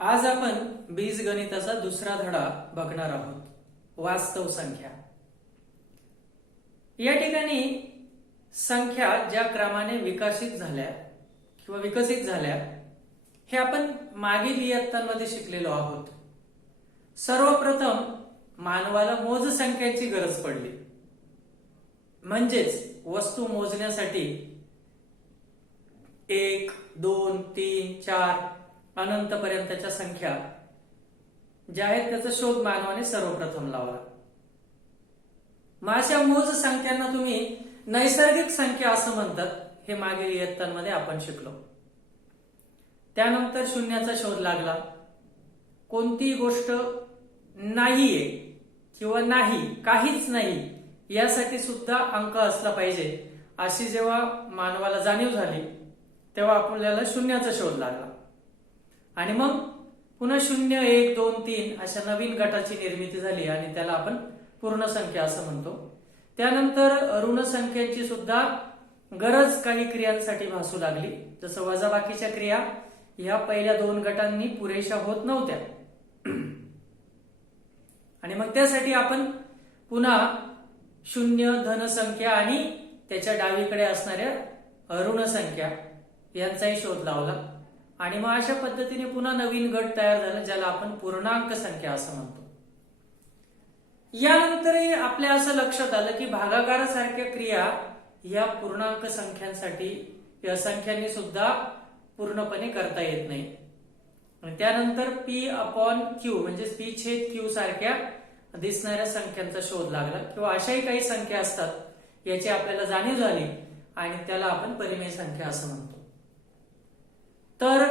आज आपण बीजगणिताचा दुसरा धडा बघणार आहोत, वास्तव संख्या. या ठिकाणी संख्या ज्या क्रमाने विकसित झाल्या हे आपण मागील इयत्तांमध्ये शिकलेलो आहोत. सर्वप्रथम मानवाला मोज संख्यांची गरज पडली, म्हणजेच वस्तू मोजण्यासाठी 1, 2, 3, 4 अनंतपर्यंतच्या संख्या ज्या आहेत त्याचा शोध मानवाने सर्वप्रथम लावला. मग अशा मोज संख्यांना तुम्ही नैसर्गिक संख्या असं म्हणतात, हे मागील इयत्तांमध्ये आपण शिकलो. त्यानंतर शून्याचा शोध लागला. कोणतीही गोष्ट नाहीये किंवा नाही, काहीच नाही यासाठी सुद्धा अंक असला पाहिजे अशी जेव्हा मानवाला जाणीव झाली तेव्हा आपल्याला शून्याचा शोध लागला. आणि मग पुन्हा 0, 1, 2, 3 अशा नवीन गटाची निर्मिती झाली आणि त्याला आपण पूर्ण संख्या असं म्हणतो. त्यानंतर ऋण संख्येची सुद्धा गरज काही क्रियांसाठी भासू लागली, जसं वजाबाकीच्या क्रिया ह्या पहिल्या 2 गटांनी पुरेशा होत नव्हत्या आणि मग त्यासाठी आपण पुन्हा 0 धन संख्या आणि त्याच्या डावीकडे असणाऱ्या ऋण संख्या यांचाही शोध लावला. आणि मग अशा पद्धतीने पुन्हा नवीन गट तयार झाला, ज्याला आपण पूर्णांक संख्या असं म्हणतो. यानंतरही आपल्या असं लक्षात आलं की भागाकारासारख्या क्रिया या पूर्णांक संख्यांसाठी या संख्यांनी सुद्धा पूर्णपणे करता येत नाही. त्यानंतर P/Q म्हणजे P/Q सारख्या दिसणाऱ्या संख्यांचा शोध लागला, किंवा अशाही काही संख्या असतात याची आपल्याला जाणीव झाली आणि त्याला आपण परिमेय संख्या असं म्हणतो. तर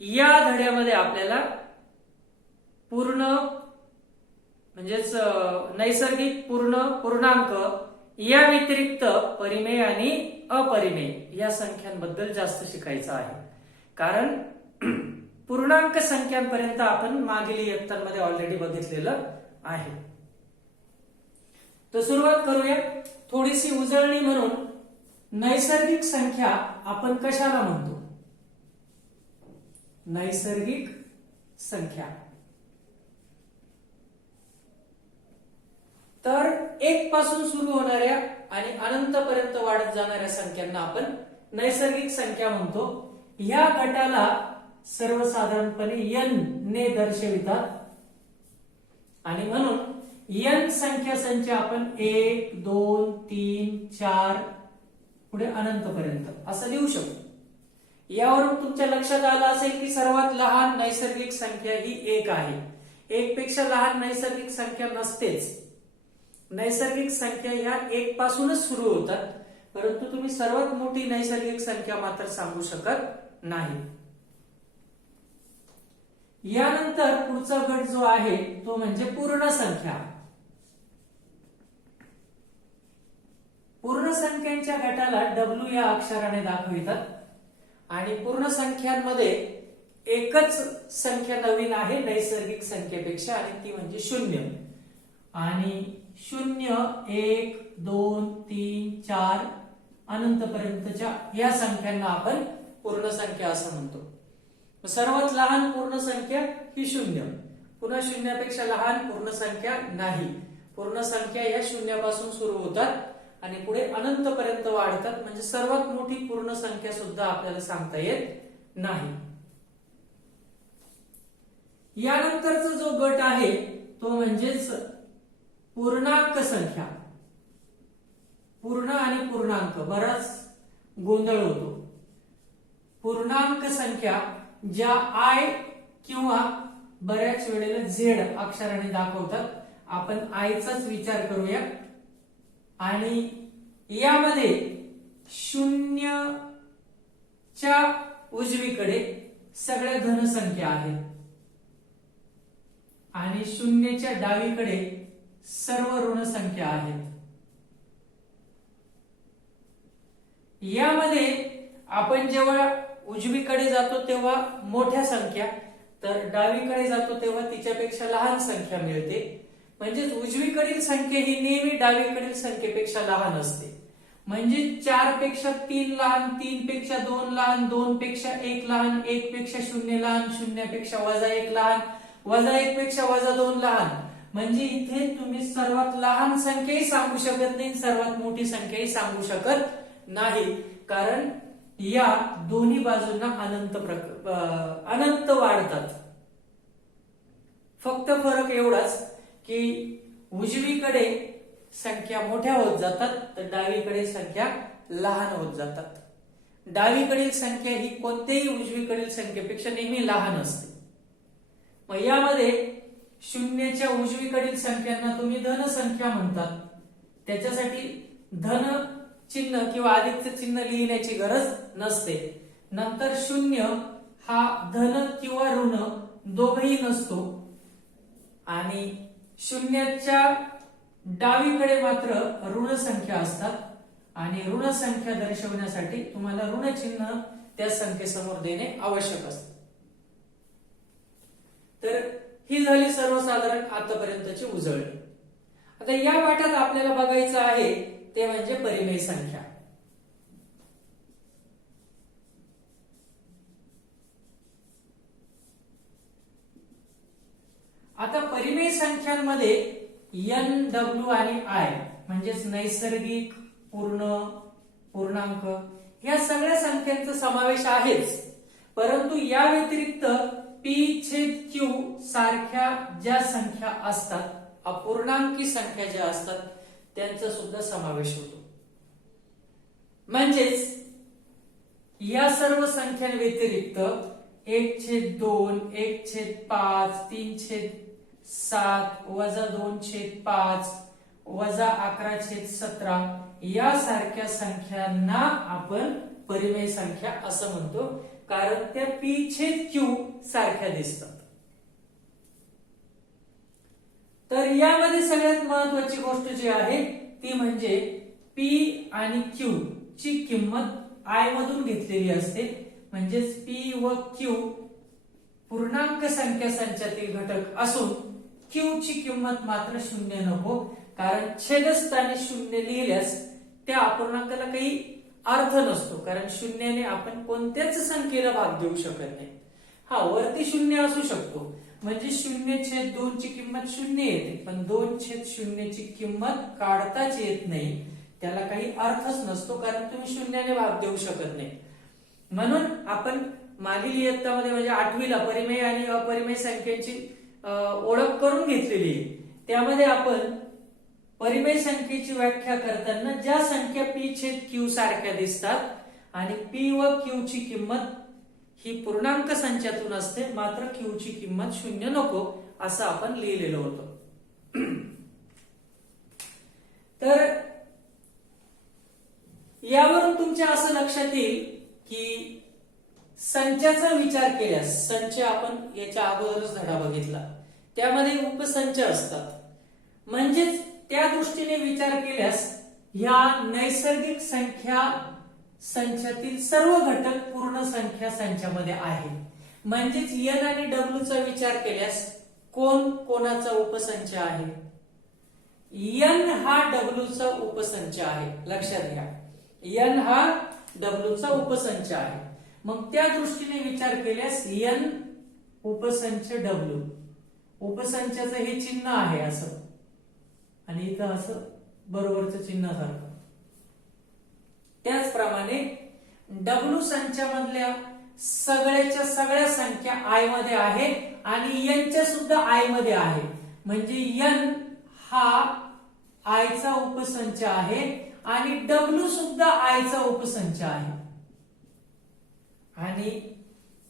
या धड्यामध्ये आपल्याला पूर्ण म्हणजेच नैसर्गिक, पूर्णांक या व्यतिरिक्त परिमेय आणि अपरिमेय या संख्यांबद्दल जास्त शिकायचं आहे. कारण पूर्णांक संख्यांपर्यंत आपण मागील इयत्तांमध्ये ऑलरेडी बघितलेलं आहे. तर सुरुवात करूया. थोडीशी उजळणी म्हणून नैसर्गिक संख्या आपण कशाला म्हणतो? नैसर्गिक संख्या तर 1 पासून सुरू होणाऱ्या आणि अनंतपर्यंत वाढत जाणाऱ्या संख्यांना आपण नैसर्गिक संख्या म्हणतो. या गटाला सर्वसाधारणपणे n ने दर्शवितात आणि म्हणून n संख्या संच आपण 1, 2, 3, 4 पुढे अनंतपर्यंत असं लिहू शकतो. यावरून तुमच्या लक्षात आलं असेल की सर्वात लहान नैसर्गिक संख्या ही 1 आहे. 1 पेक्षा लहान नैसर्गिक संख्या नसतेच. नैसर्गिक संख्या ह्या 1 पासूनच सुरू होतात, परंतु तुम्ही सर्वात मोठी नैसर्गिक संख्या मात्र सांगू शकत नाही. यानंतर पुढचा गट जो आहे तो म्हणजे पूर्ण संख्या. पूर्ण संख्यांच्या गटाला W या अक्षराने दाखवितात आणि पूर्ण संख्यांमध्ये एकच संख्या नवीन आहे नैसर्गिक संख्येपेक्षा आणि ती म्हणजे 0. आणि 0, 1, 2, 3, 4 अनंतपर्यंतच्या या संख्यांना आपण पूर्ण संख्या असं म्हणतो. सर्वात लहान पूर्ण संख्या ही 0. पुन्हा 0 पेक्षा लहान पूर्ण संख्या नाही. पूर्ण संख्या या 0 पासून सुरू होतात आणि पुढे अनंतपर्यंत वाढतात, म्हणजे सर्वात मोठी पूर्ण संख्या सुद्धा आपल्याला सांगता येत नाही. यानंतरचा जो गट आहे तो म्हणजेच पूर्णांक संख्या. पूर्ण आणि पूर्णांक बराच गोंधळ होतो. पूर्णांक संख्या ज्या I किंवा बऱ्याच वेळेला Z अक्षराने दाखवतात, आपण I चाच विचार करूया. आणि यामध्ये 0 च्या उजवीकडे सगळ्या धनसंख्या आहेत आणि 0 च्या डावीकडे सर्व ऋण संख्या आहेत. यामध्ये आपण जेव्हा उजवीकडे जातो तेव्हा मोठ्या संख्या, तर डावीकडे जातो तेव्हा तिच्यापेक्षा लहान संख्या मिळते. म्हणजेच उजवीकडील संख्या ही नेहमी डावीकडील संख्येपेक्षा लहान असते. म्हणजे 4 पेक्षा 3 लहान, 3 पेक्षा 2 लहान, 2 पेक्षा 1 लहान, 1 पेक्षा 0 लहान, 0 पेक्षा -1 लहान, -1 पेक्षा -2 लहान. म्हणजे इथे तुम्ही सर्वात लहान संख्याही सांगू शकत नाही, सर्वात मोठी संख्याही सांगू शकत नाही, कारण या दोन्ही बाजूंना अनंत वाढतात. फक्त फरक एवढाच की उजवीकडे संख्या मोठ्या होत जातात तर डावीकडे संख्या लहान होत जातात. डावीकडील संख्या ही कोणत्याही उजवीकडील संख्येपेक्षा नेहमी लहान असते. मग यामध्ये शून्याच्या उजवीकडील संख्यांना तुम्ही धन संख्या म्हणतात. त्याच्यासाठी धन चिन्ह किंवा अधिकचं चिन्ह लिहिण्याची गरज नसते. नंतर 0 हा धन किंवा ऋण दोघही नसतो आणि शून्याच्या डावीकडे मात्र ऋण संख्या असतात आणि ऋण संख्या दर्शवण्यासाठी तुम्हाला ऋण चिन्ह त्या संख्येसमोर देणे आवश्यक असते. तर ही झाली सर्वसाधारण आतापर्यंतची उजळणी. आता या पाठात आपल्याला बघायचं आहे ते म्हणजे परिमेय संख्या. आता परिमेय संख्यांमध्ये n, w आणि i म्हणजेच नैसर्गिक, पूर्ण, पूर्णांक या सगळ्या संख्यांचा समावेश आहेच. परंतु या व्यतिरिक्त p/q सारख्या ज्या संख्या असतात, अपूर्णांकी संख्या ज्या असतात त्यांचा सुद्धा समावेश होतो. म्हणजेच या सर्व संख्यांव्यतिरिक्त 1/2, 1/5, 3/7, -2/5, -11/17 यासारख्या संख्यांना आपण परिमेय संख्या असं म्हणतो, कारण त्या p/q सारख्या दिसतात. तर यामध्ये सगळ्यात महत्वाची गोष्ट जी आहे ती म्हणजे p आणि q ची किंमत i मधून घेतलेली असते. म्हणजेच p व q पूर्णांक संख्या संचातील घटक असून q ची किंमत मात्र 0 नको, कारण छेदस्थानी 0 लिहिल्यास त्या अपूर्णांकाला काही अर्थ नसतो, कारण 0ने आपण कोणत्याच संख्येला भाग देऊ शकत नाही. हा वरती 0 असू शकतो, म्हणजे 0/2 ची किंमत 0 येते, पण 2/0 ची किंमत काढताच येत नाही, त्याला काही अर्थच नसतो, कारण तुम्ही 0ने भाग देऊ शकत नाही. म्हणून आपण मागील इयत्तामध्ये म्हणजे 8वीला परिमेय आणि अपरिमेय संख्येची ओळख करून घेतलेली आहे. त्यामध्ये आपण परिमेय संख्येची व्याख्या करताना ज्या संख्या p/q सारख्या दिसतात आणि p व q ची किंमत ही पूर्णांक संख्यातून असते, मात्र q ची किंमत 0 नको असं आपण लिहिलेलं होतं. तर यावरून तुमच्या असं लक्षात येईल की संचाचा विचार केल्यास, संच आपण याच्या अगोदरच धडा बघितला, त्यामध्ये उपसंच असतात. म्हणजेच त्या दृष्टीने विचार केल्यास ह्या नैसर्गिक संख्या संचातील सर्व घटक पूर्ण संख्या संचामध्ये आहे. म्हणजेच n आणि w चा विचार केल्यास कोण कोणाचा उपसंच आहे? n हा w चा उपसंच आहे, लक्षात घ्या. n हा w चा उपसंच आहे. मग त्या दृष्टीने विचार केल्यास n उपसंच w, उपसंचाचं हे चिन्ह आहे असं, आणि इथं असं बरोबरचं चिन्ह सारखं. त्याचप्रमाणे w संचामधल्या सगळ्याच्या सगळ्या संख्या i मध्ये आहे आणि n च्या सुद्धा i मध्ये आहे. म्हणजे n हा i चा उपसंच आहे आणि w सुद्धा i चा उपसंच आहे. आणि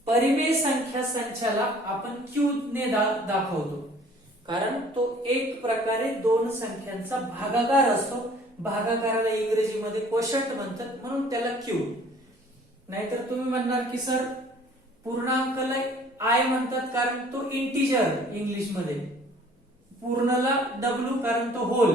परिमेय संख्या संचाला आपण q ने दाखवतो, कारण तो एक प्रकारे दोन संख्यांचा भागाकार असतो. भागाकाराला इंग्रजीमध्ये क्वोशंट म्हणतात, म्हणून त्याला q. नाहीतर तुम्ही म्हणणार की सर पूर्णांकाला i म्हणतात कारण तो इंटिजर इंग्लिश मध्ये, पूर्णला w कारण तो होल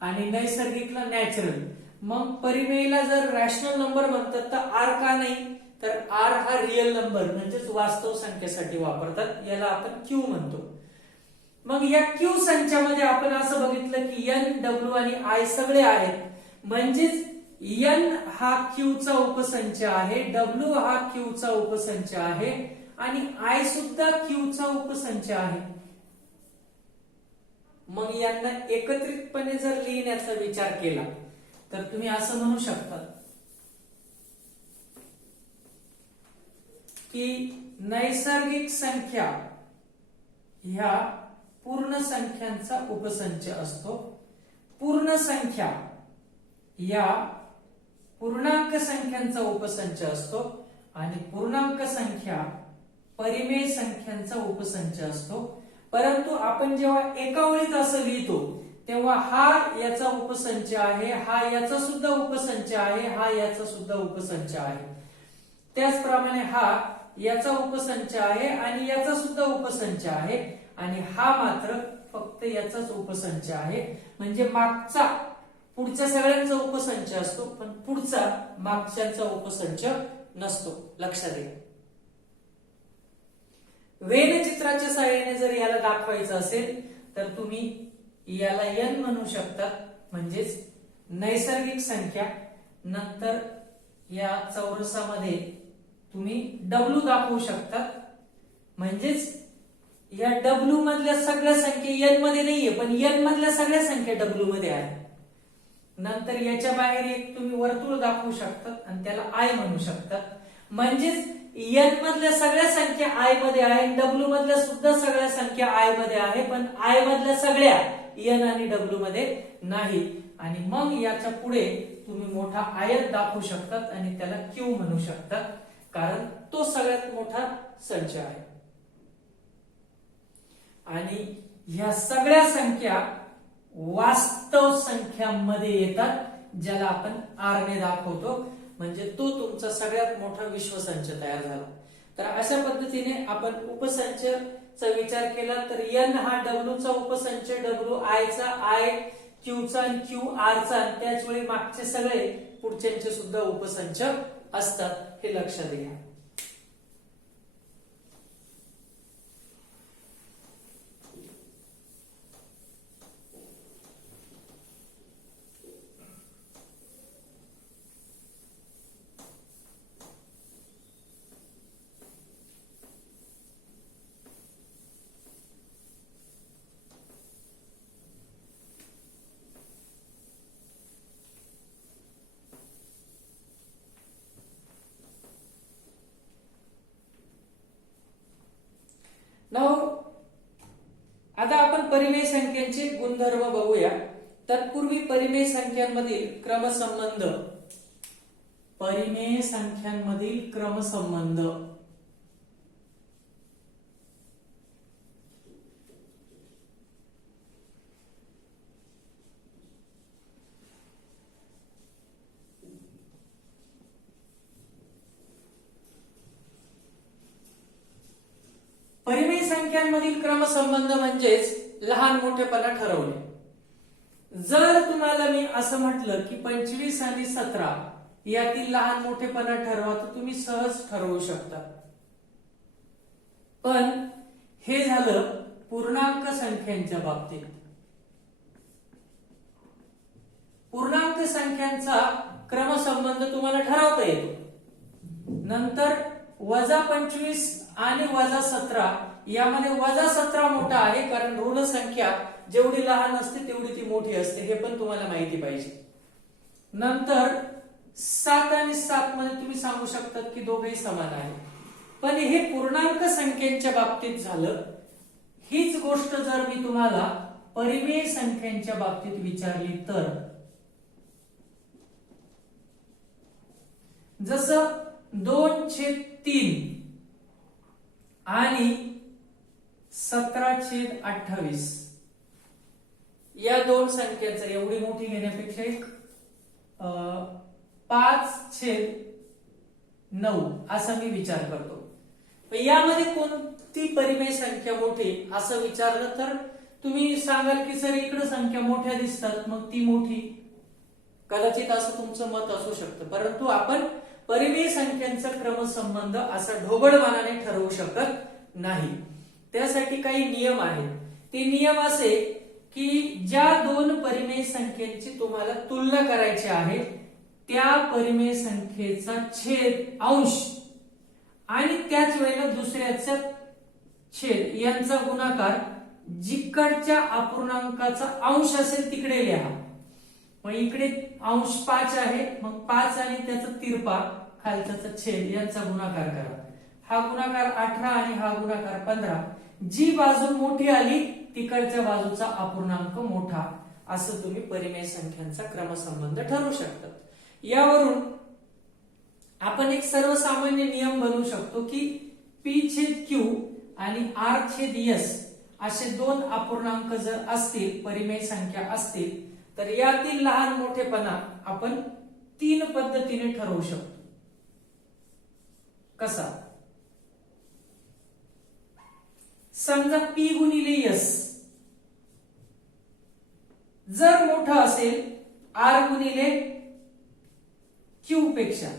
आणि नैसर्गिकला नॅचरल. मग परिमेयला जर रॅशनल नंबर म्हणतात तर r का नाही, तर r हा रियल नंबर म्हणजेच वास्तव संख्येसाठी वापरतात, याला आपण q म्हणतो. मग या q संचामध्ये आपण असं बघितलं की n, w आणि i सगळे आहेत. म्हणजेच एन हा क्यूचा उपसंच आहे, डब्ल्यू हा क्यूचा उपसंच आहे आणि आय सुद्धा क्यूचा उपसंच आहे. मग यांना एकत्रितपणे जर लिहिण्याचा विचार केला तर तुम्ही असं म्हणू शकता की नैसर्गिक संख्या ह्या पूर्ण संख्यांचा उपसंच असतो. पूर्ण संख्या या पूर्णांक संख्यांचा उपसंच असतो आणि पूर्णांक संख्या परिमेय संख्यांचा उपसंच असतो. परंतु आपण जेव्हा एका ओळीत असं लिहितो तेव्हा हा याचा उपसंच आहे, हा याचा सुद्धा उपसंच आहे, हा याचा सुद्धा उपसंच आहे. त्याचप्रमाणे हा याचा उपसंच आहे आणि याचा सुद्धा उपसंच आहे आणि हा मात्र फक्त याचाच उपसंच आहे. म्हणजे मागचा पुढच्या सगळ्यांचा उपसंच असतो पण पुढचा मागच्यांचा उपसंच नसतो. लक्षात घ्या. वेनचित्राच्या सहाय्याने जर याला दाखवायचं असेल तर तुम्ही याला n म्हणू शकता, म्हणजेच नैसर्गिक संख्या. नंतर या चौरसामध्ये तुम्ही w दाखवू शकता, म्हणजेच या w मधल्या सगळ्या संख्या n मध्ये नाहीये पण n मधल्या सगळ्या संख्या w मध्ये आहे. नंतर याच्या बाहेर एक तुम्ही वर्तुळ दाखवू शकता आणि त्याला i म्हणू शकता, म्हणजेच n मधल्या सगळ्या संख्या i मध्ये आहे, w मधल्या सुद्धा सगळ्या संख्या i मध्ये आहे, पण i मधल्या सगळ्या n आणि w मध्ये नाही. आणि मग याच्या पुढे तुम्ही मोठा आयत दाखवू शकतात आणि त्याला q म्हणू शकतात, कारण तो सगळ्यात मोठा संच आहे. आणि ह्या सगळ्या संख्या वास्तव संख्यांमध्ये येतात, ज्याला आपण r ने दाखवतो, म्हणजे तो तुमचा सगळ्यात मोठा विश्वसंच तयार झाला. तर अशा पद्धतीने आपण उपसंचचा विचार केला तर n हा w चा उपसंच, w i चा, i q चा आणि q r चा, त्याच वेळी मागचे सगळे पुढच्यांचे सुद्धा उपसंच असतात, हे लक्षात घ्या. आता आपण परिमेय संख्यांचे गुणधर्म बघूया. तत्पूर्वी परिमेय संख्यांमधील क्रमसंबंध, परिमेय संख्यांमधील क्रमसंबंध परिमेय संख्यांमधील क्रमसंबंध म्हणजेच लहान मोठेपणा ठरवणे. जर तुम्हाला मी असं म्हटलं की 25 आणि 17 यातील लहान मोठेपणा ठरवा तर तुम्ही सहज ठरवू शकता. पण हे झालं पूर्णांक संख्यांच्या बाबतीत. पूर्णांक संख्यांचा क्रमसंबंध तुम्हाला ठरवता येतो. नंतर -25 आणि -17 यामध्ये -17 मोठा आहे, कारण ऋण संख्या जेवढी लहान असते तेवढी ती मोठी असते, हे पण तुम्हाला माहिती पाहिजे. नंतर 7 आणि 7 मध्ये तुम्ही सांगू शकता की दोघेही समान आहे. पण हे पूर्णांक संख्यांच्या बाबतीत झालं. हीच गोष्ट जर मी तुम्हाला परिमेय संख्यांच्या बाबतीत विचारली तर, जसं 2/3 आणि 17/28 या दोन संख्येचा एवढी मोठी घेण्यापेक्षा 5/9 असा मी विचार करतो. यामध्ये कोणती परिमेय संख्या मोठी असं विचारलं तर तुम्ही सांगाल की सर इकडे संख्या मोठ्या दिसतात, मग ती मोठी. कदाचित असं तुमचं मत असू शकतं, परंतु आपण परिमेय संख्यांचा क्रमसंबंध असा ढोबळमानाने ठरवू शकत नाही. त्यासाठी काही नियम आहेत. ते नियम असे की ज्या दोन परिमेय संख्यांची तुम्हाला तुलना करायची आहे त्या परिमेय संख्येचा छेद अंश आणि त्याच वेळेला दुसऱ्याचा छेद यांचा गुणाकार जिकडच्या अपूर्णांकाचा अंश असेल तिकडे लिहा. मग इकडे अंश 5 आहे, मग 5 आणि त्याचा तिरपा खालचा छेद यांचा गुणाकार करा. हा गुणाकार 18 आणि हा गुणाकार 15. जी बाजू मोठी आली तिकडच्या बाजूचा अपूर्णांक मोठा, असं तुम्ही परिमेय संख्यांचा क्रमसंबंध ठरवू शकता. यावरून आपण एक सर्वसामान्य नियम बनवू शकतो की P छेद Q आणि R छेद S असे दोन अपूर्णांक जर असतील, परिमेय संख्या असतील, तर यातील लहान मोठेपणा आपण 3 पद्धतीने ठरवू शकतो. कसा? समजा P गुणिले S जर मोठा असेल R गुणिले Q पेक्षा,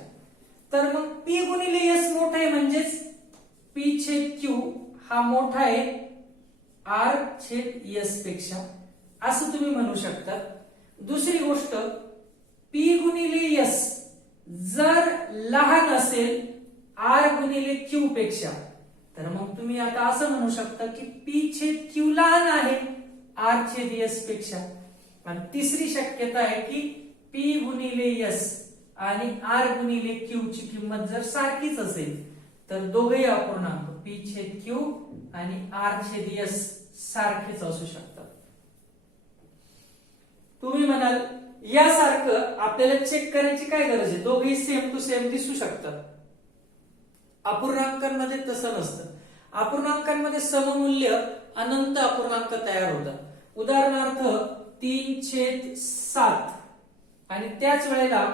तर मग P गुणिले S मोठा आहे, म्हणजेच P छेद Q हा मोठा आहे R छेद S पेक्षा, असं तुम्ही म्हणू शकता. दुसरी गोष्ट, P गुणिले S जर लहान असेल R गुणिले Q पेक्षा, तर मग तुम्ही आता असं म्हणू शकता की P छेद Q लहान आहे R छेद S पेक्षा. आणि तिसरी शक्यता आहे की P गुणिले S आणि R गुणिले Q ची किंमत जर सारखीच असेल, तर दोघेही अपूर्णांक P छेद Q आणि R छेद S सारखेच असू शकतात. तुम्ही म्हणाल यासारखं आपल्याला चेक करायची काय गरज आहे, दोघेही सेम टू सेम दिसू शकतात. अपूर्णांकांमध्ये तसं नसतं. अपूर्णांकांमध्ये सममूल्य अनंत अपूर्णांक तयार होतात. उदाहरणार्थ 3/7 आणि त्याच वेळेला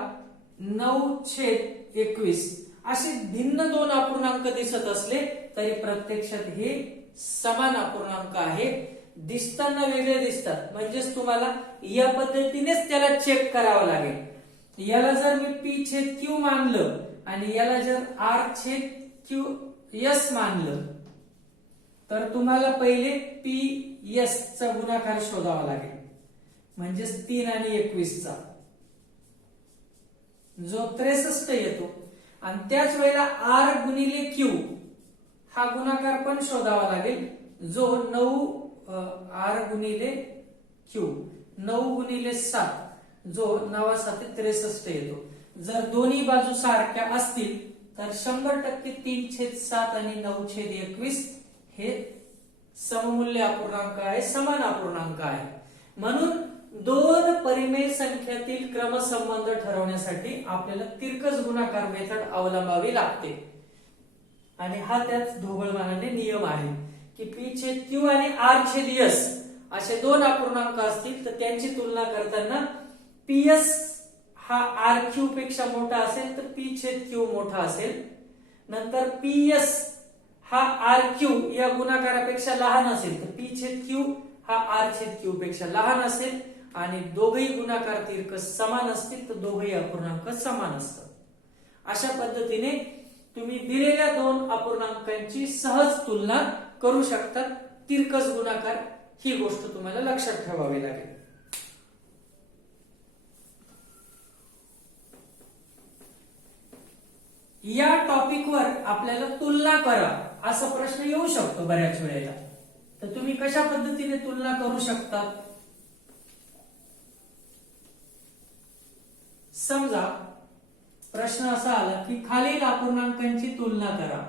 9/21 असे भिन्न दोन अपूर्णांक दिसत असले तरी प्रत्यक्षात हे समान अपूर्णांक आहे. दिसताना वेगळे दिसतात, म्हणजेच तुम्हाला या पद्धतीनेच त्याला चेक करावं लागेल. याला जर मी P छेद Q मानलं आणि याला जर R छेद Q S मानलं, तर तुम्हाला पहिले PS चा गुणाकार शोधावा लागेल, म्हणजेच 3 आणि 21 चा, जो 63 येतो. आणि त्याच वेळेला R गुणिले Q हा गुणाकार पण शोधावा लागेल, जो 9 R गुणिले Q 9 गुणिले 7 जो 9×7 63 येतो. जर दोन्ही बाजू सारख्या असतील तर 100% 3/7 आणि 9/21 हे सममूल्य अपूर्णांक आहे, समान अपूर्णांक आहे. म्हणून दोन परिमेय संख्यातील क्रमसंबंध ठरवण्यासाठी आपल्याला तिरकस गुणाकार मेथड अवलंबावी लागते. आणि हा त्याच ढोबळमानाने नियम आहे की P छेद Q आणि R छेद S असे दोन अपूर्णांक असतील तर त्यांची तुलना करताना PS हा RQ पेक्षा मोठा असेल तर P छेद Q मोठा असेल. नंतर PS हा RQ या गुणाकारापेक्षा लहान असेल तर P छेद Q हा R छेद Q पेक्षा लहान असेल. आणि दोघेही गुणाकार तिरकस समान असतील तर दोघेही अपूर्णांक समान असतात. अशा पद्धतीने तुम्ही दिलेल्या दोन अपूर्णांकांची सहज तुलना करू शकता. तिरकस गुणाकार ही गोष्ट तुम्हाला लक्षात ठेवावी लागेल. या टॉपिकवर आपल्याला तुलना करा असा प्रश्न येऊ शकतो बऱ्याच वेळेला. तर तुम्ही कशा पद्धतीने तुलना करू शकता? समजा प्रश्न असा आला की खालील अपूर्णांकांची तुलना करा.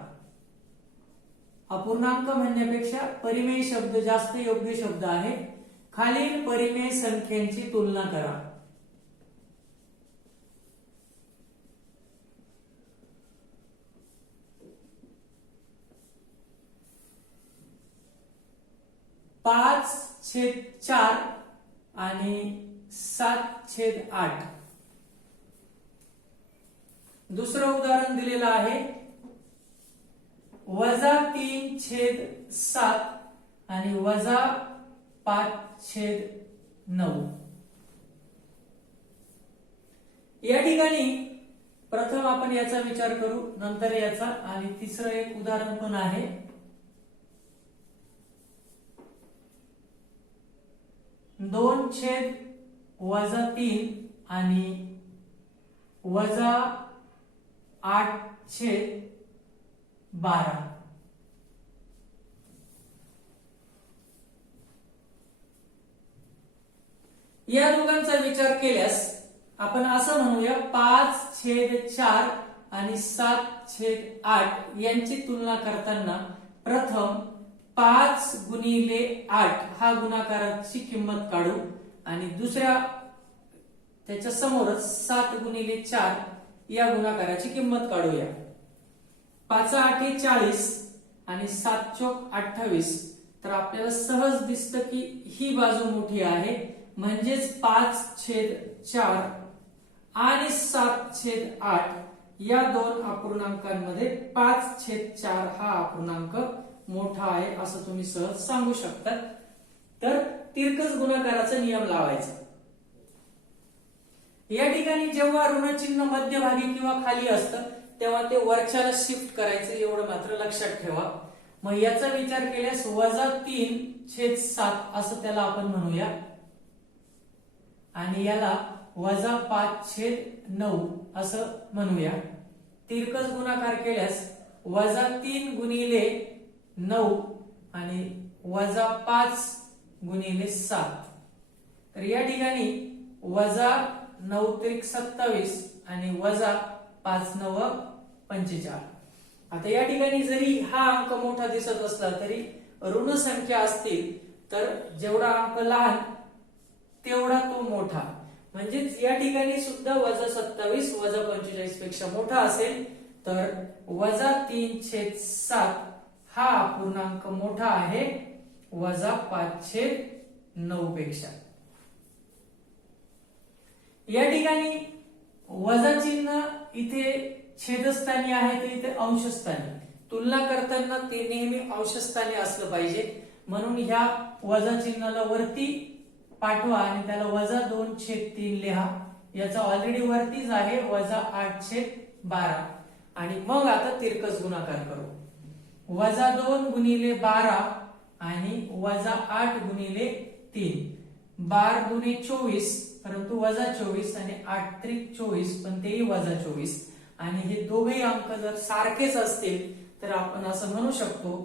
अपूर्णांक म्हणण्यापेक्षा परिमेय शब्द जास्त योग्य शब्द आहे. खालील परिमेय संख्यांची तुलना करा. पाच छेद 4 आणि 7/8. दुसरं उदाहरण दिलेलं आहे -3/7 आणि -5/9. या ठिकाणी प्रथम आपण याचा विचार करू, नंतर याचा, आणि तिसरं एक उदाहरण पण आहे. -2/-3 आणि वजा 8/12. या दोघांचा विचार केल्यास आपण असं म्हणूया 5/4 आणि 7/8 यांची तुलना करताना प्रथम 5 गुणिले 8 हा गुणाकाराची किंमत काढू आणि दुसऱ्या त्याच्या समोरच 7 गुणिले 4 या गुणाकाराची किंमत काढूया. 5×8 = 40 आणि 7×4 = 28. तर आपल्याला सहज दिसतं की ही बाजू मोठी आहे, म्हणजेच 5/4 आणि 7/8 या दोन अपूर्णांकांमध्ये 5/4 हा अपूर्णांक मोठा आहे असं तुम्ही सहज सांगू शकता. तर तिरकस गुणाकाराचा नियम लावायचा. या ठिकाणी जेव्हा ऋण चिन्ह मध्यभागी किंवा खाली असतं तेव्हा ते वरच्याला शिफ्ट करायचं, एवढं मात्र लक्षात ठेवा. मग याचा विचार केल्यास -3/7 असं त्याला आपण म्हणूया आणि याला -5/9 असं म्हणूया. तिरकस गुणाकार केल्यास -3 गुणिले 9 आणि -5 गुणिले 7. तर या ठिकाणी -9×3 = 27 आणि -5×9 = 45. आता या ठिकाणी जरी हा अंक मोठा दिसत असला तरी ऋण संख्या असतील तर जेवढा अंक लहान तेवढा तो मोठा, म्हणजेच या ठिकाणी सुद्धा -27 -45 पेक्षा मोठा असेल तर -3/7 हा अपूर्णांक मोठा आहे -5/9 पेक्षा. या ठिकाणी वजा चिन्ह इथे छेदस्थानी आहे तर इथे अंशस्थानी. तुलना करताना ते नेहमी अंशस्थानी असलं पाहिजे, म्हणून ह्या वजा चिन्हाला वरती पाठवा आणि त्याला -2/3 लिहा. याचा ऑलरेडी वरतीच आहे -8/12. आणि मग आता तिरकस गुणाकार करू. -2 गुणिले 12 आणि -8 गुणिले 3. 12 × 24 परंतु -24 आणि 8×3 = 24 पण तेही -24. आणि हे दोघेही अंक जर सारखेच असतील तर आपण असं म्हणू शकतो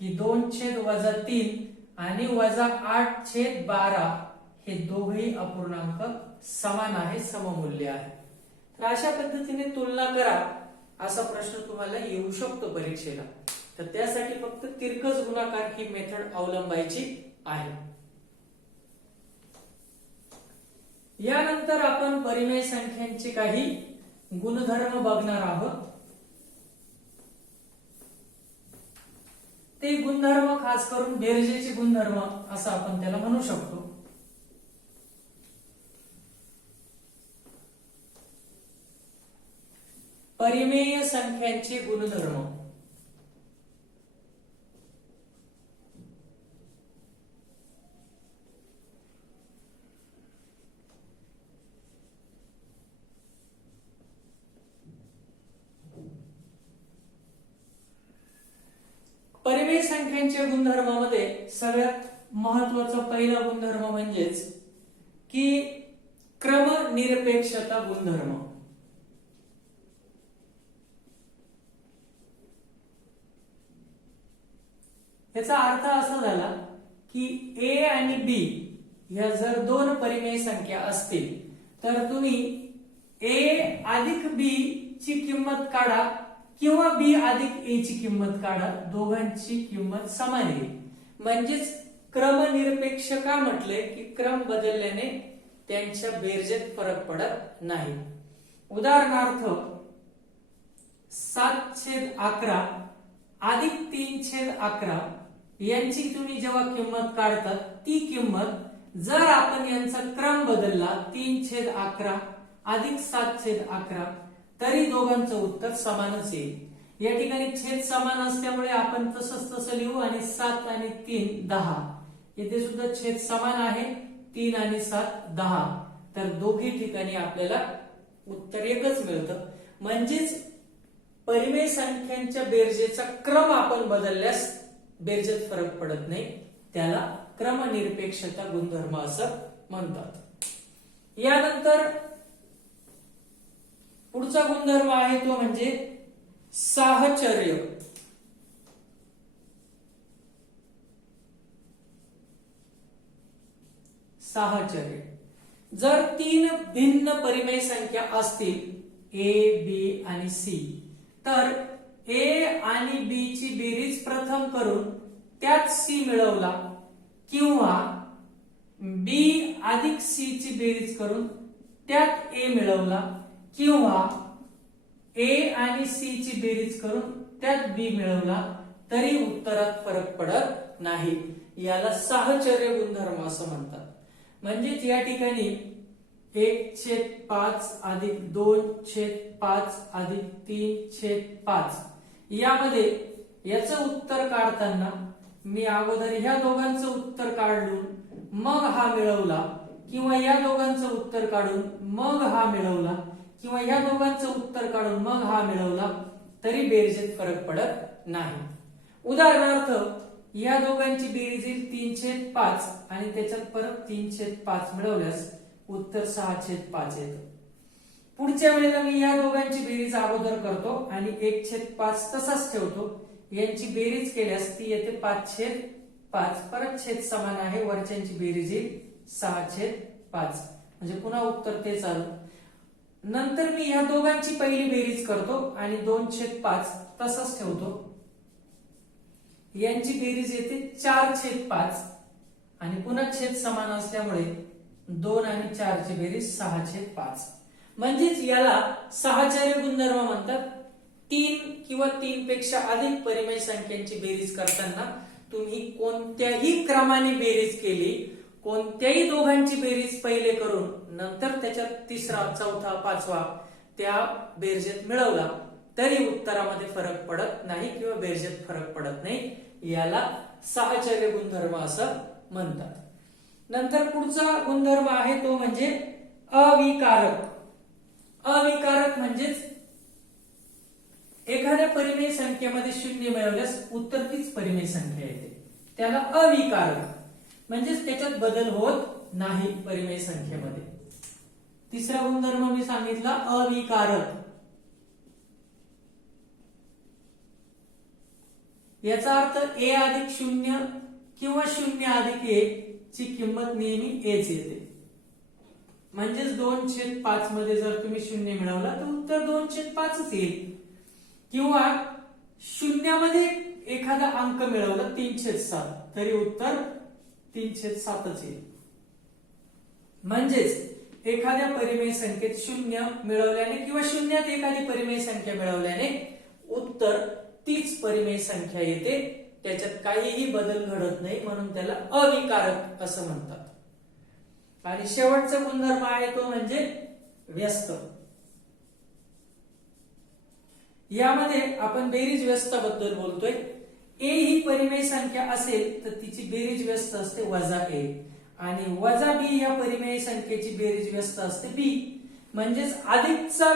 की 2/-3 आणि -8/12 हे दोघेही अपूर्णांक समान आहे, सममूल्य आहे. तर अशा पद्धतीने तुलना करा असा प्रश्न तुम्हाला येऊ शकतो परीक्षेला. तर त्यासाठी फक्त तिरकस गुणाकार ही मेथड अवलंबायची आहे. यानंतर आपण परिमेय संख्यांचे काही गुणधर्म बघणार आहोत. ते गुणधर्म खास करून बेरजेचे गुणधर्म असं आपण त्याला म्हणू शकतो. परिमेय संख्यांचे गुणधर्म. परिमेय संख्यांच्या गुणधर्मामध्ये सगळ्यात महत्वाचा पहिला गुणधर्म म्हणजेच की क्रमनिरपेक्षता गुणधर्म. याचा अर्थ असा झाला की ए आणि बी ह्या जर दोन परिमेय संख्या असतील तर तुम्ही ए अधिक बी ची किंमत काढा किंवा बी अधिक ए ची किंमत काढा, दोघांची किंमत समान येईल. म्हणजेच क्रमनिरपेक्ष का म्हटले की क्रम बदलल्याने त्यांच्या बेरजेत फरक पडत नाही. उदाहरणार्थ 7/11 अधिक 3/11 यांची तुम्ही जेव्हा किंमत काढता ती किंमत जर आपण यांचा क्रम बदलला 3/11 अधिक 7/11 तरी दोघांचं उत्तर समानच येईल. या ठिकाणी छेद समान असल्यामुळे आपण तसं लिहू आणि 7 आणि 3 10. येथे सुद्धा छेद समान आहे, 3 आणि 7 10. तर दोघी ठिकाणी आपल्याला उत्तर एकच मिळतं. म्हणजेच परिमेय संख्यांच्या बेरजेचा क्रम आपण बदलल्यास बेरजेत फरक पडत नाही, त्याला क्रमनिरपेक्षता गुणधर्म असं म्हणतात. यानंतर पुढचा गुणधर्म आहे तो म्हणजे साहचर्य. साहचर्य. जर तीन भिन्न परिमेय संख्या असतील ए, बी आणि सी, तर ए आणि बी ची बेरीज प्रथम करून त्यात सी मिळवला, किंवा बी अधिक सी ची बेरीज करून त्यात ए मिळवला, किंवा ए आणि सी ची बेरीज करून त्यात बी मिळवला, तरी उत्तरात फरक पडत नाही. याला साहचर्य गुणधर्म असं म्हणतात. म्हणजेच या ठिकाणी 1/5 अधिक 2/5 अधिक 3/5 यामध्ये याचं उत्तर काढताना मी अगोदर ह्या दोघांचं उत्तर काढून मग हा मिळवला, किंवा या दोघांचं उत्तर काढून मग हा मिळवला, किंवा या दोघांचं उत्तर काढून मग हा मिळवला, तरी बेरजेत फरक पडत नाही. उदाहरणार्थ या दोघांची बेरीज येईल 3/5 आणि त्याच्यात परत 3/5 मिळवल्यास उत्तर 6/5 येतं. पुढच्या वेळेला मी या दोघांची बेरीज अगोदर करतो आणि 1/5 तसाच ठेवतो. यांची बेरीज केल्यास ती येते 5/5. परत छेद समान आहे, वरच्यांची बेरीज येईल 6/5. म्हणजे पुन्हा उत्तर तेच आलं. नंतर मी या दोघांची पहिली बेरीज करतो आणि 2/5 तसाच ठेवतो. यांची बेरीज येते 4/5 आणि पुन्हा छेद समान असल्यामुळे 2 आणि 4 ची बेरीज 6/5. म्हणजेच याला साहचर्य गुणधर्म म्हणतात. 3 किंवा 3 पेक्षा अधिक परिमेय संख्यांची बेरीज करताना तुम्ही कोणत्याही क्रमाने बेरीज केली, कोणत्याही दोघांची बेरीज पहिले करून नंतर त्याच्यात तिसरा, चौथा, पाचवा त्या बेरजेत मिळवला, तरी उत्तरामध्ये फरक पडत नाही किंवा बेरजेत फरक पडत नाही. याला साहचर्य गुणधर्म असं म्हणतात. नंतर पुढचा गुणधर्म आहे तो म्हणजे अविकारक. अविकारक म्हणजेच एखाद्या परिमेय संख्येमध्ये शून्य मिळवल्यास उत्तर तीच परिमेय संख्या येते, त्याला अविकारक. म्हणजेच त्याच्यात बदल होत नाही परिमेय संख्येमध्ये. तिसरा गुणधर्म मी सांगितला अविकारक. याचा अर्थ ए अधिक 0 किंवा 0 अधिक 1 ची किंमत नेहमी एच येते. म्हणजेच 2/5 मध्ये जर तुम्ही 0 मिळवला तर उत्तर 2/5 येईल, किंवा 0 मध्ये एखादा अंक मिळवला 3/7 तरी उत्तर 3/7 येईल. म्हणजेच एखाद्या परिमेय संख्येत 0 मिळवल्याने किंवा शून्यात एखादी परिमेय संख्या मिळवल्याने उत्तर तीच परिमेय संख्या येते, त्याच्यात काहीही बदल घडत नाही, म्हणून त्याला अविकारक असं म्हणतात. आणि शेवटचा गुणधर्म आहे तो म्हणजे व्यस्त. यामध्ये आपण बेरीज व्यस्ताबद्दल बोलतोय. ए ही परिमेय संख्या असेल तर तिची बेरीज व्यस्त असते -a, आणि -b या परिमेय संख्येची बेरीज व्यस्त असते b. म्हणजेच अधिकचा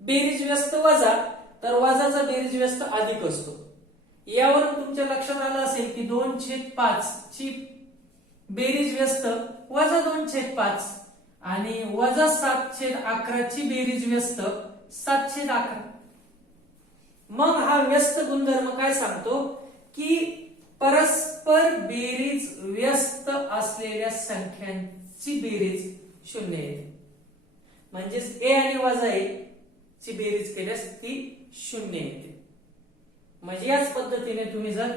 बेरीज व्यस्त वजा, तर वजाचा बेरीज व्यस्त अधिक असतो. यावरून तुमच्या लक्षात आलं असेल की 2/5 ची बेरीज व्यस्त वजा 2/5 आणि वजा 7/11 ची बेरीज व्यस्त 7/11. मग हा व्यस्त गुणधर्म काय सांगतो की परस्पर बेरीज व्यस्त असलेल्या संख्यांची बेरीज 0 येते. म्हणजेच ए आणि वजा ए ची बेरीज केल्यास ती 0 येते. म्हणजे याच पद्धतीने तुम्ही जर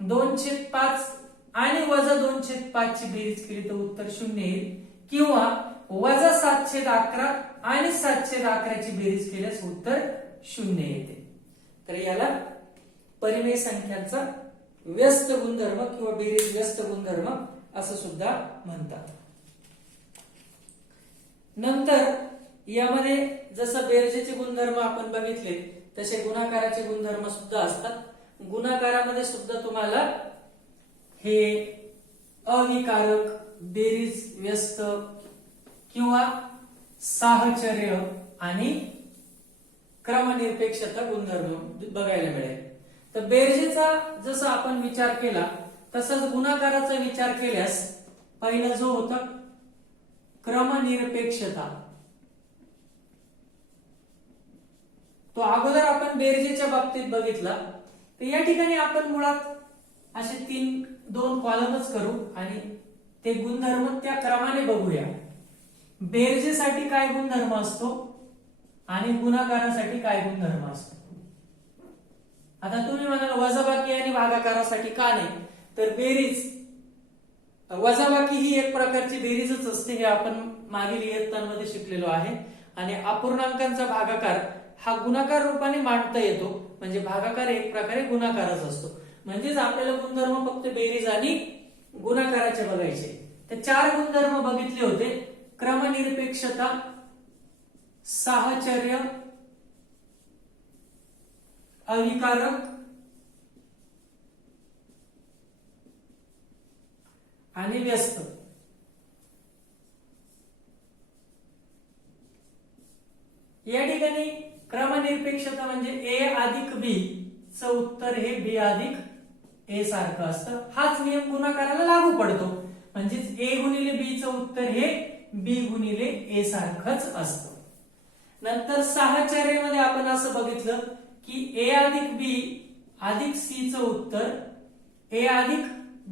2/5 आणि वजा 2/5 ची बेरीज केली तर उत्तर 0 येईल, किंवा वजा 7/11 आणि 7/11 ची बेरीज केल्यास उत्तर 0 येते. तर याला परिमेय संख्यांचा व्यस्त गुणधर्म किंवा बेरीज व्यस्त गुणधर्म असं सुद्धा म्हणतात. नंतर यामध्ये जसं बेरजेचे गुणधर्म आपण बघितले तसे गुणाकाराचे गुणधर्म सुद्धा असतात. गुणाकारामध्ये सुद्धा तुम्हाला हे अविकारक, बेरीज व्यस्त किंवा साहचर्य आणि क्रमनिरपेक्षता गुणधर्म बघायला मिळेल. तर बेरजेचा जसा आपण विचार केला तसाच गुणाकाराचा विचार केल्यास पहिला जो होता क्रमनिरपेक्षता, तो अगोदर आपण बेरजेच्या बाबतीत बघितला. तर या ठिकाणी आपण मुळात असे दोन कॉलमच करू आणि ते गुणधर्म त्या क्रमाने बघूया. बेरजेसाठी काय गुणधर्म असतो आणि गुणाकारासाठी काय गुणधर्म असतो. आता तुम्ही म्हणाल वजाबाकी आणि भागाकारासाठी का नाही, तर बेरीज वजाबाकी ही एक प्रकारची बेरीजच असते, हे आपण मागील इयत्तांमध्ये शिकलेलो आहे. आणि अपूर्णांकांचा भागाकार हा गुणाकार रूपाने मांडता येतो, म्हणजे भागाकार एक प्रकारे गुणाकारच असतो. म्हणजेच आपल्याला गुणधर्म फक्त बेरीज आणि गुणाकाराचे बघायचे. तर 4 गुणधर्म बघितले होते: क्रमनिरपेक्षता, साहचर्य, अविकारक आणि व्यस्त. या ठिकाणी क्रमनिरपेक्षता म्हणजे ए अधिक बी च उत्तर हे बी अधिक ए सारखं असतं. हाच नियम गुणाकाराला लागू पडतो, म्हणजेच ए गुणिले बी च उत्तर हे बी गुणिले ए सारखंच असतं. नंतर साहचर्यामध्ये आपण असं बघितलं की ए अधिक बी अधिक सी च उत्तर ए अधिक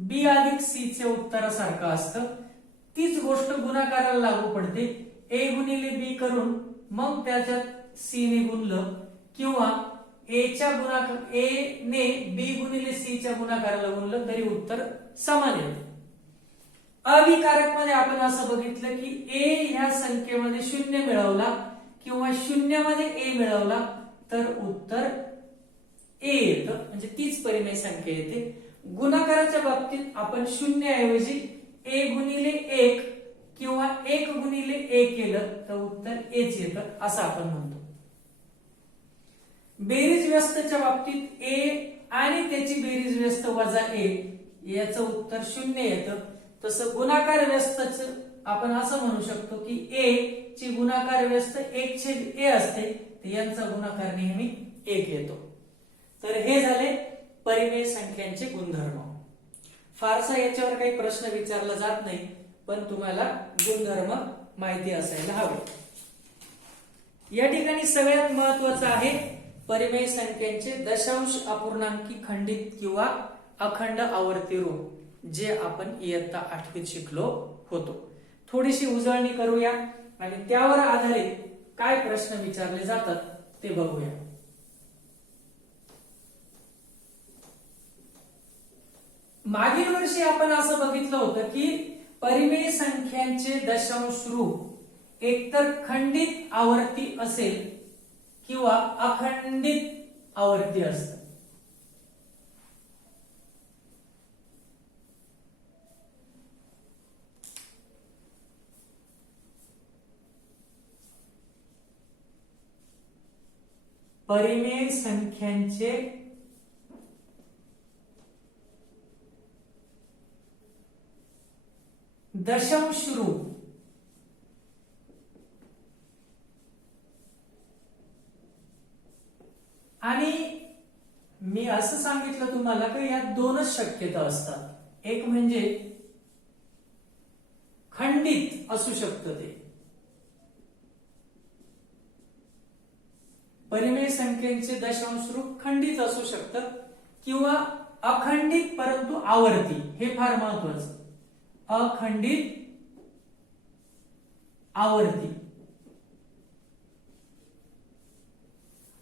बी अधिक सी चे उत्तरासारखं असतं. तीच गोष्ट गुणाकाराला लागू पडते. ए गुणिले बी करून मग त्याच्यात सी ने गुणलं किंवा ए ने बी गुणिले सी च्या गुणाकाराला गुणलं तरी उत्तर समान येतं. अविकारक मध्ये आपण असं बघितलं की ए ह्या संख्येमध्ये 0 मिळवला किंवा 0 मध्ये ए मिळवला तर उत्तर ए येतं, म्हणजे तीच परिमेय संख्या येते. गुणाकाराच्या बाबतीत आपण 0 ऐवजी ए गुणिले 1 किंवा 1 गुणिले ए केलं तर उत्तर एच येतं, असं आपण म्हणतो. बेरीज व्यस्तच्या बाबतीत ए आणि त्याची बेरीज व्यस्त वजा ए याचं उत्तर 0 येतं. तसं गुणाकार व्यस्तच आपण असं म्हणू शकतो की ए ची गुणाकार व्यस्त 1/a असते, तर यांचा गुणाकार नेहमी 1 येतो. तर हे झाले परिमेय संख्यांचे गुणधर्म. फारसा याच्यावर काही प्रश्न विचारला जात नाही, पण तुम्हाला गुणधर्म माहिती असायला हवे. या ठिकाणी सगळ्यात महत्वाचं आहे परिमेय संख्यांचे दशांश अपूर्णांकी खंडित किंवा अखंड आवर्ती रूप, जे आपण इयत्ता 8वीत शिकलो होतो. थोडीशी उजळणी करूया आणि त्यावर आधारित काय प्रश्न विचारले जातात ते बघूया. मागील वर्षी आपण असं बघितलं होतं की परिमेय संख्यांचे दशांश रूप एकतर खंडित आवर्ती असेल किंवा अखंडित आवर्ती असतं. परिमेय संख्यांचे दशांश रूप आणि मी असं सांगितलं तुम्हाला की यात 2च शक्यता असतात. एक म्हणजे खंडित असू शकतं, ते परिमेय संख्येचे दशांश रूप खंडित असू शकतं किंवा अखंडित परंतु आवर्ती. हे फार महत्वाचं, अखंडित आवर्ती.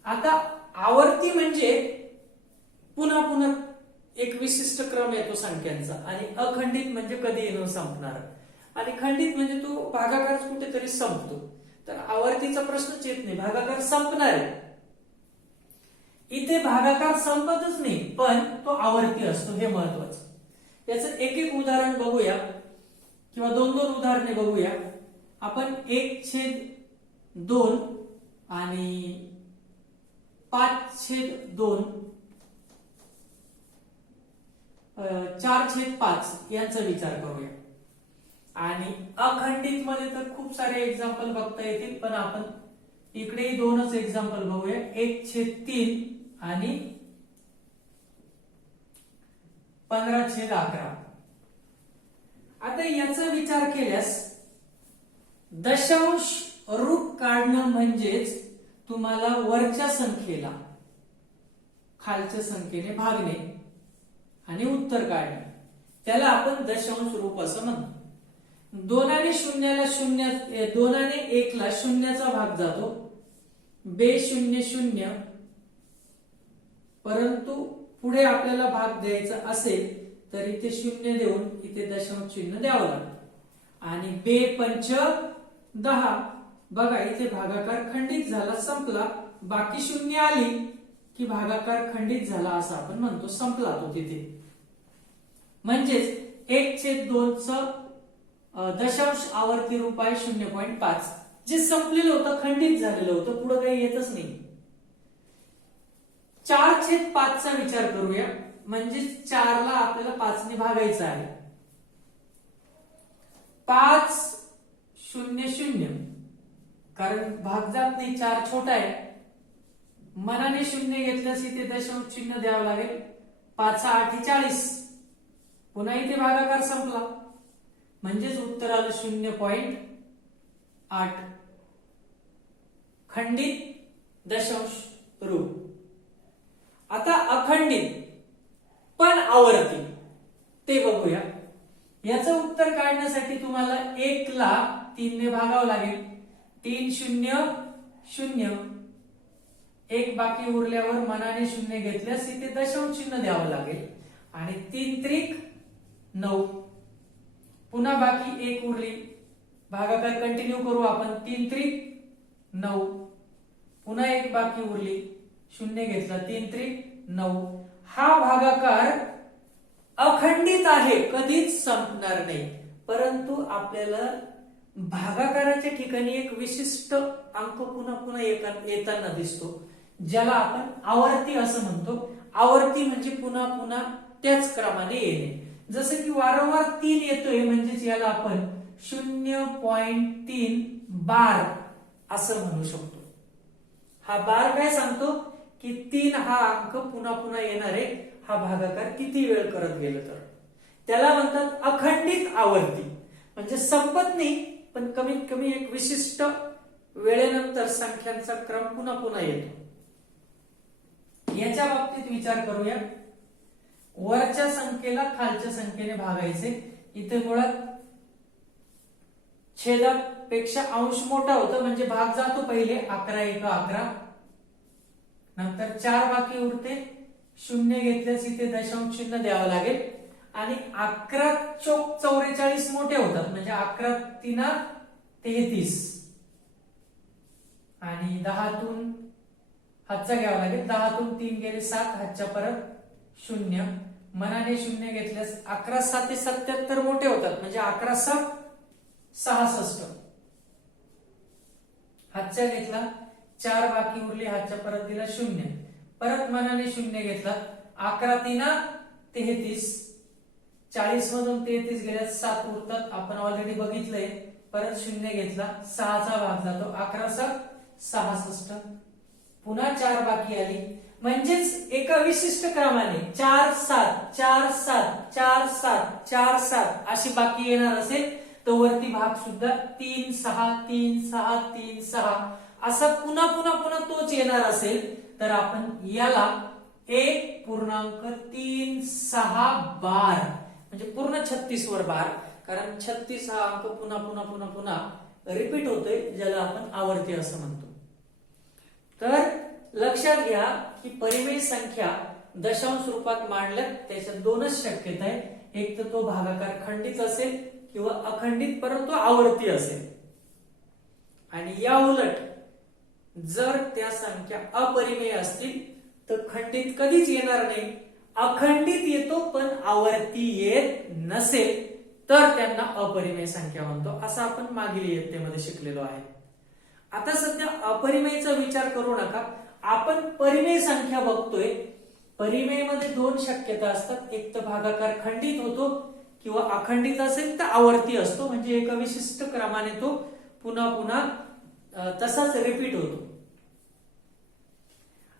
आता आवर्ती म्हणजे पुन्हा पुन्हा एक विशिष्ट क्रम येतो संख्यांचा, आणि अखंडित म्हणजे कधी न संपणार, आणि खंडित म्हणजे तो भागाकार कुठेतरी संपतो. तर आवर्तीचा प्रश्नच येत नाही, भागाकार संपणार आहे. इथे भागाकार संपतच नाही, पण तो आवर्ती असतो, हे महत्वाचं. याचं एक एक उदाहरण बघूया किंवा 2-2 उदाहरणे बघूया आपण. 1/2 आणि 5/2 4/5 यांचा विचार करूया. आणि अखंडित मध्ये तर खूप सारे एक्झाम्पल बघता येतील, पण आपण इकडेही 2च एक्झाम्पल बघूया. 1/3 आणि 15/11. आता याचा विचार केल्यास दशांश रूप काढणं म्हणजेच तुम्हाला वरच्या संख्येला खालच्या संख्येने भागणे आणि उत्तर काढणे, त्याला आपण दशांश रूप असं म्हणतो. 2 आणि 0ला 2 आणि 1ला शून्याचा भाग जातो, बे 0 परंतु पुढे आपल्याला भाग द्यायचा असेल तर इथे 0 देऊन इथे दशांश चिन्ह द्यावं लागतं. आणि बे 5 10, बघा इथे भागाकार खंडित झाला, संपला. बाकी 0 आली की भागाकार खंडित झाला असं आपण म्हणतो, संपला तो तिथे. म्हणजेच 1/2 च दशांश आवर्ती रूप आहे 0.5, जे संपलेलं होतं, खंडित झालेलं होतं, पुढे काही येतच नाही. 4/5 चा विचार करूया. म्हणजे 4 ला आपल्याला 5 ने भागायचं आहे. 5 0 0, कारण भाग जात नाही, 4 छोटा आहे. मनाने 0 घेतल्यास इथे दशांश चिन्ह द्यावं लागेल. 5 8 40, पुन्हा इथे भागाकार संपला. म्हणजेच उत्तर आलं 0.8, खंडित दशांश रूप. आता अखंडित पण आवर्ती ते बघूया. याचं उत्तर काढण्यासाठी तुम्हाला 1 ला 3 ने भागावं लागेल. 3 0 0, 1 बाकी उरल्यावर मनाने 0 घेतल्यास इथे दशांश चिन्ह द्यावं लागेल. आणि 3 त्रिक 9, पुन्हा बाकी 1 उरली, भागाकार कंटिन्यू करू आपण. 3 त्रिक 9, पुन्हा 1 बाकी उरली, 0 घेतला, 3 त्रिक 9. हा भागाकार अखंडित आहे, कधीच संपणार नाही. परंतु आपल्याला भागाकाराच्या ठिकाणी एक विशिष्ट अंक पुन्हा पुन्हा येताना दिसतो, ज्याला आपण आवर्ती असं म्हणतो. आवर्ती म्हणजे पुन्हा पुन्हा त्याच क्रमाने येणे. जसं की वारंवार 3 येतोय, म्हणजेच याला आपण 0.3 बार असं म्हणू शकतो. हा बार काय सांगतो की 3 हा अंक पुन्हा पुन्हा येणार आहे. हा भागाकार किती वेळ करत गेलं तर त्याला म्हणतात अखंडित आवर्ती. म्हणजे संपत नाही, पण कमीत कमी एक विशिष्ट वेळेनंतर संख्यांचा क्रम पुन्हा पुन्हा येतो. याच्या बाबतीत विचार करूया. वरच्या संख्येला खालच्या संख्येने भागायचे. इथे मुळात छेदापेक्षा अंश मोठा होता, म्हणजे भाग जातो पहिले 11 1 11, नंतर 4 बाकी उरते. 0 घेतल्यास इथे दशांश चिन्ह द्यावं लागेल. आणि 11 चोक 44 मोठे होतात, म्हणजे 11 3 33, आणि 10तून हातचा घ्यावा लागेल. 10तून 3 गेले 7, हातच्या परत 0. मनाने 0 घेतल्यास 11 7 77 मोठे होतात, म्हणजे 11 7 66. हातच्या घेतला, 4 बाकी उरली, हातच्या परत दिला 0. परत मनाने 0 घेतला, 11 3 33, 40 मधून 33 गेल्यास 7 उरतात, आपण ऑलरेडी बघितलंय. परत 0 घेतला, 6 चा भाग जातो, 11 7 66. पुन्हा 4 बाकी आली, म्हणजेच एका विशिष्ट क्रमाने 4 7 4 7 4 7 4 7 अशी बाकी येणार असेल तर वरती भाग सुद्धा 3 6 3 6 3 6 असा पुन्हा पुन्हा पुन्हा तोच येणार असेल तर आपण याला 1.36 बार, म्हणजे पूर्ण 36 वर बार, कारण 36 हा अंक पुन्हा पुन्हा पुन्हा पुन्हा रिपीट होतोय, ज्याला आपण आवर्ती असं म्हणतो. तर लक्षात घ्या की परिमेय संख्या दशांश रूपात मांडल्यात त्याच्यात 2च शक्यता आहे. एक तर तो भागाकार खंडित असेल किंवा अखंडित, परंतु आवर्ती असेल. आणि या उलट जर त्या संख्या अपरिमेय असतील तर खंडित कधीच येणार नाही, अखंडित येतो पण आवर्ती येत नसेल तर त्यांना अपरिमेय संख्या म्हणतो, असं आपण मागील इयत्तेमध्ये शिकलेलो आहे. आता सध्या अपरिमेयचा विचार करू नका, आपण परिमेय संख्या बघतोय. परिमेयमध्ये 2 शक्यता असतात, एक तर भागाकार खंडित होतो किंवा अखंडित असेल तर आवर्ती असतो, म्हणजे एका विशिष्ट क्रमाने तो पुन्हा पुन्हा तसाच रिपीट होतो.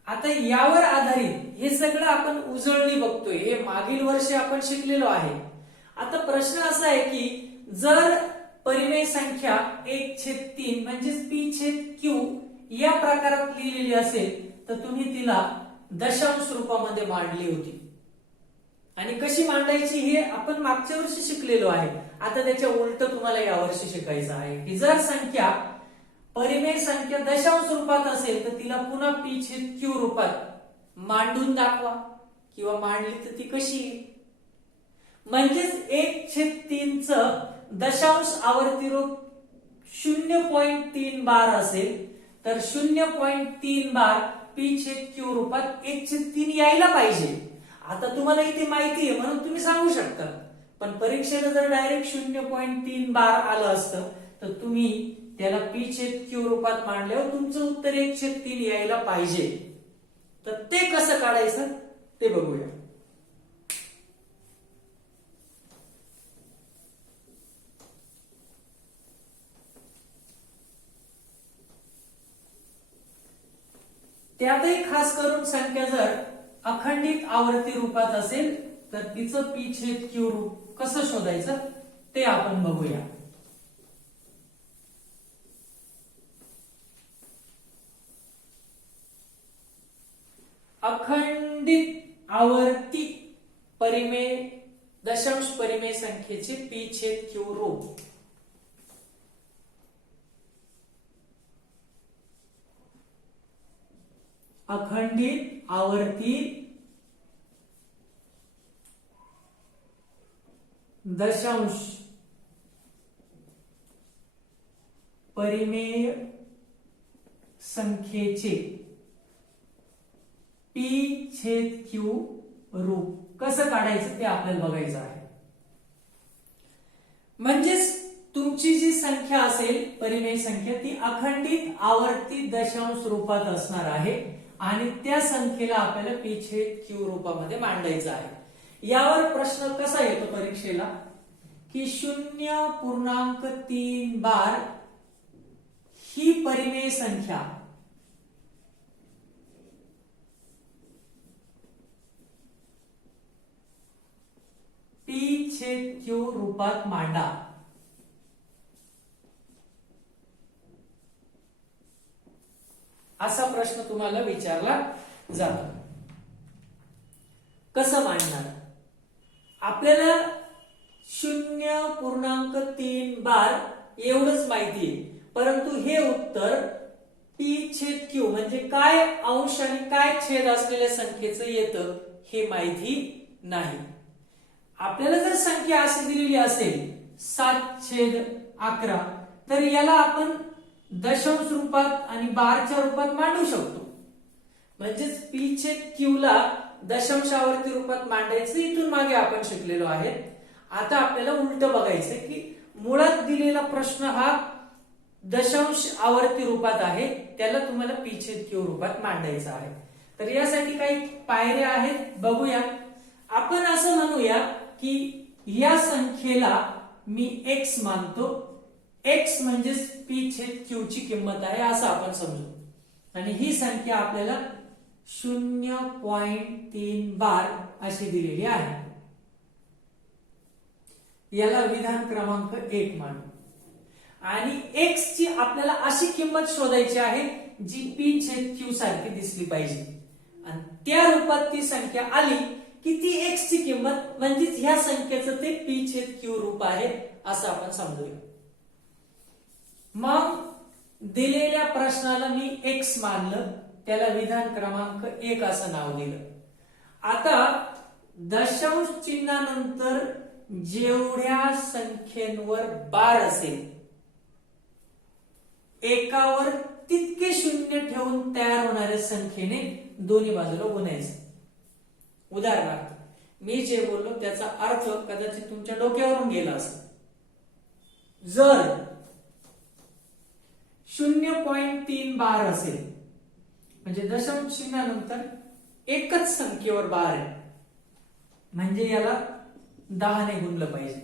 आता यावर आधारित हे सगळं आपण उजळणी बघतोय, हे मागील वर्षी आपण शिकलेलो आहे. आता प्रश्न असा आहे की जर परिमेय संख्या 1/3 म्हणजेच P/Q या प्रकारात लिहिलेली असेल तर तुम्ही तिला दशांश रूपामध्ये मांडली होती. आणि कशी मांडायची हे आपण मागच्या वर्षी शिकलेलो आहे. आता त्याच्या उलट तुम्हाला यावर्षी शिकायचं आहे की जर संख्या परिमेय संख्या दशांश रूपात असेल तर तिला पुन्हा p छेद q रूपात मांडून दाखवा किंवा मांडली तर ती कशी येईल. म्हणजेच 1/3 च दशांश आवर्ती रूप 0.3 बार असेल तर 0.3 बार p छेद q रूपात 1/3 यायला पाहिजे. आता तुम्हाला इथे माहिती आहे म्हणून तुम्ही सांगू शकता, पण परीक्षेला जर डायरेक्ट 0.3 बार आलं असतं तर तुम्ही त्याला p छेद q रूपात मांडल्यावर तुमचं उत्तर 1/3 यायला पाहिजे. तर ते कसं काढायचं ते बघूया. त्यातही खास करून संख्या जर अखंडित आवर्ती रूपात असेल तर तिचं p छेद q रूप कसं शोधायचं ते आपण बघूया. अखंडित आवर्ती परिमेय दशांश परिमेय संख्येचे p छेद q रूप अखंडित आवर्ती दशांश परिमेय संख्येचे p छेद q रूप कसं काढायचं ते आपल्याला बघायचं आहे. म्हणजेच तुमची जी संख्या असेल परिमेय संख्या ती अखंडित आवर्ती दशांश रूपात असणार आहे आणि त्या संख्येला आपल्याला p छेद q रूपामध्ये मांडायचं आहे. यावर प्रश्न कसा येतो परीक्षेला की 0.3 बार ही परिमेय संख्या p छेद q रूपात मांडा. असा प्रश्न तुम्हाला विचारला जातो. कसं मांडणार? आपल्याला 0.3 बार एवढंच माहिती आहे, परंतु हे उत्तर p छेद q म्हणजे काय अंश आणि काय छेद असलेल्या संख्येचं येतं हे माहिती नाही. आपल्याला जर संख्या अशी दिलेली असेल 7/11 तर याला आपण दशांश रूपात आणि बारच्या रूपात मांडू शकतो. म्हणजेच p छेद q ला दशांश आवर्ती रूपात मांडायचं इथून मागे आपण शिकलेलो आहे. आता आपल्याला उलट बघायचं की मुळात दिलेला प्रश्न हा दशांश आवर्ती रूपात आहे, त्याला तुम्हाला p छेद q रूपात मांडायचं आहे. तर यासाठी काही पायऱ्या आहेत, बघूया. आपण असं म्हणूया की या संख्येला मी x मानतो. x म्हणजे p छेद q ची किंमत आहे असं आपण समजू, आणि ही संख्या आपल्याला 0.3 बार अशी दिलेली आहे. याला विधान क्रमांक 1 मानू. आणि x ची आपल्याला अशी किंमत शोधायची आहे जी p छेद q सारखी दिसली पाहिजे, आणि त्या रूपात ती संख्या आली की ती x ची किंमत म्हणजेच ह्या संख्येचं ते p छेद q रूप आहे असं आपण समजूया. मग दिलेल्या प्रश्नाला मी x मानलं, त्याला विधान क्रमांक 1 असं नाव दिलं. आता दशांश चिन्हानंतर जेवढ्या संख्येवर बार असेल एकावर तितके शून्य ठेवून तयार होणाऱ्या संख्येने दोन्ही बाजूला गुणायचं. उदाहरणार्थ मी जे बोललो त्याचा अर्थ कदाचित तुमच्या डोक्यावरून गेला असेल. जर 0.3 बार असेल म्हणजे दशांश चिन्हानंतर एकच संख्येवर बार आहे, म्हणजे याला 10 ने गुणलं पाहिजे.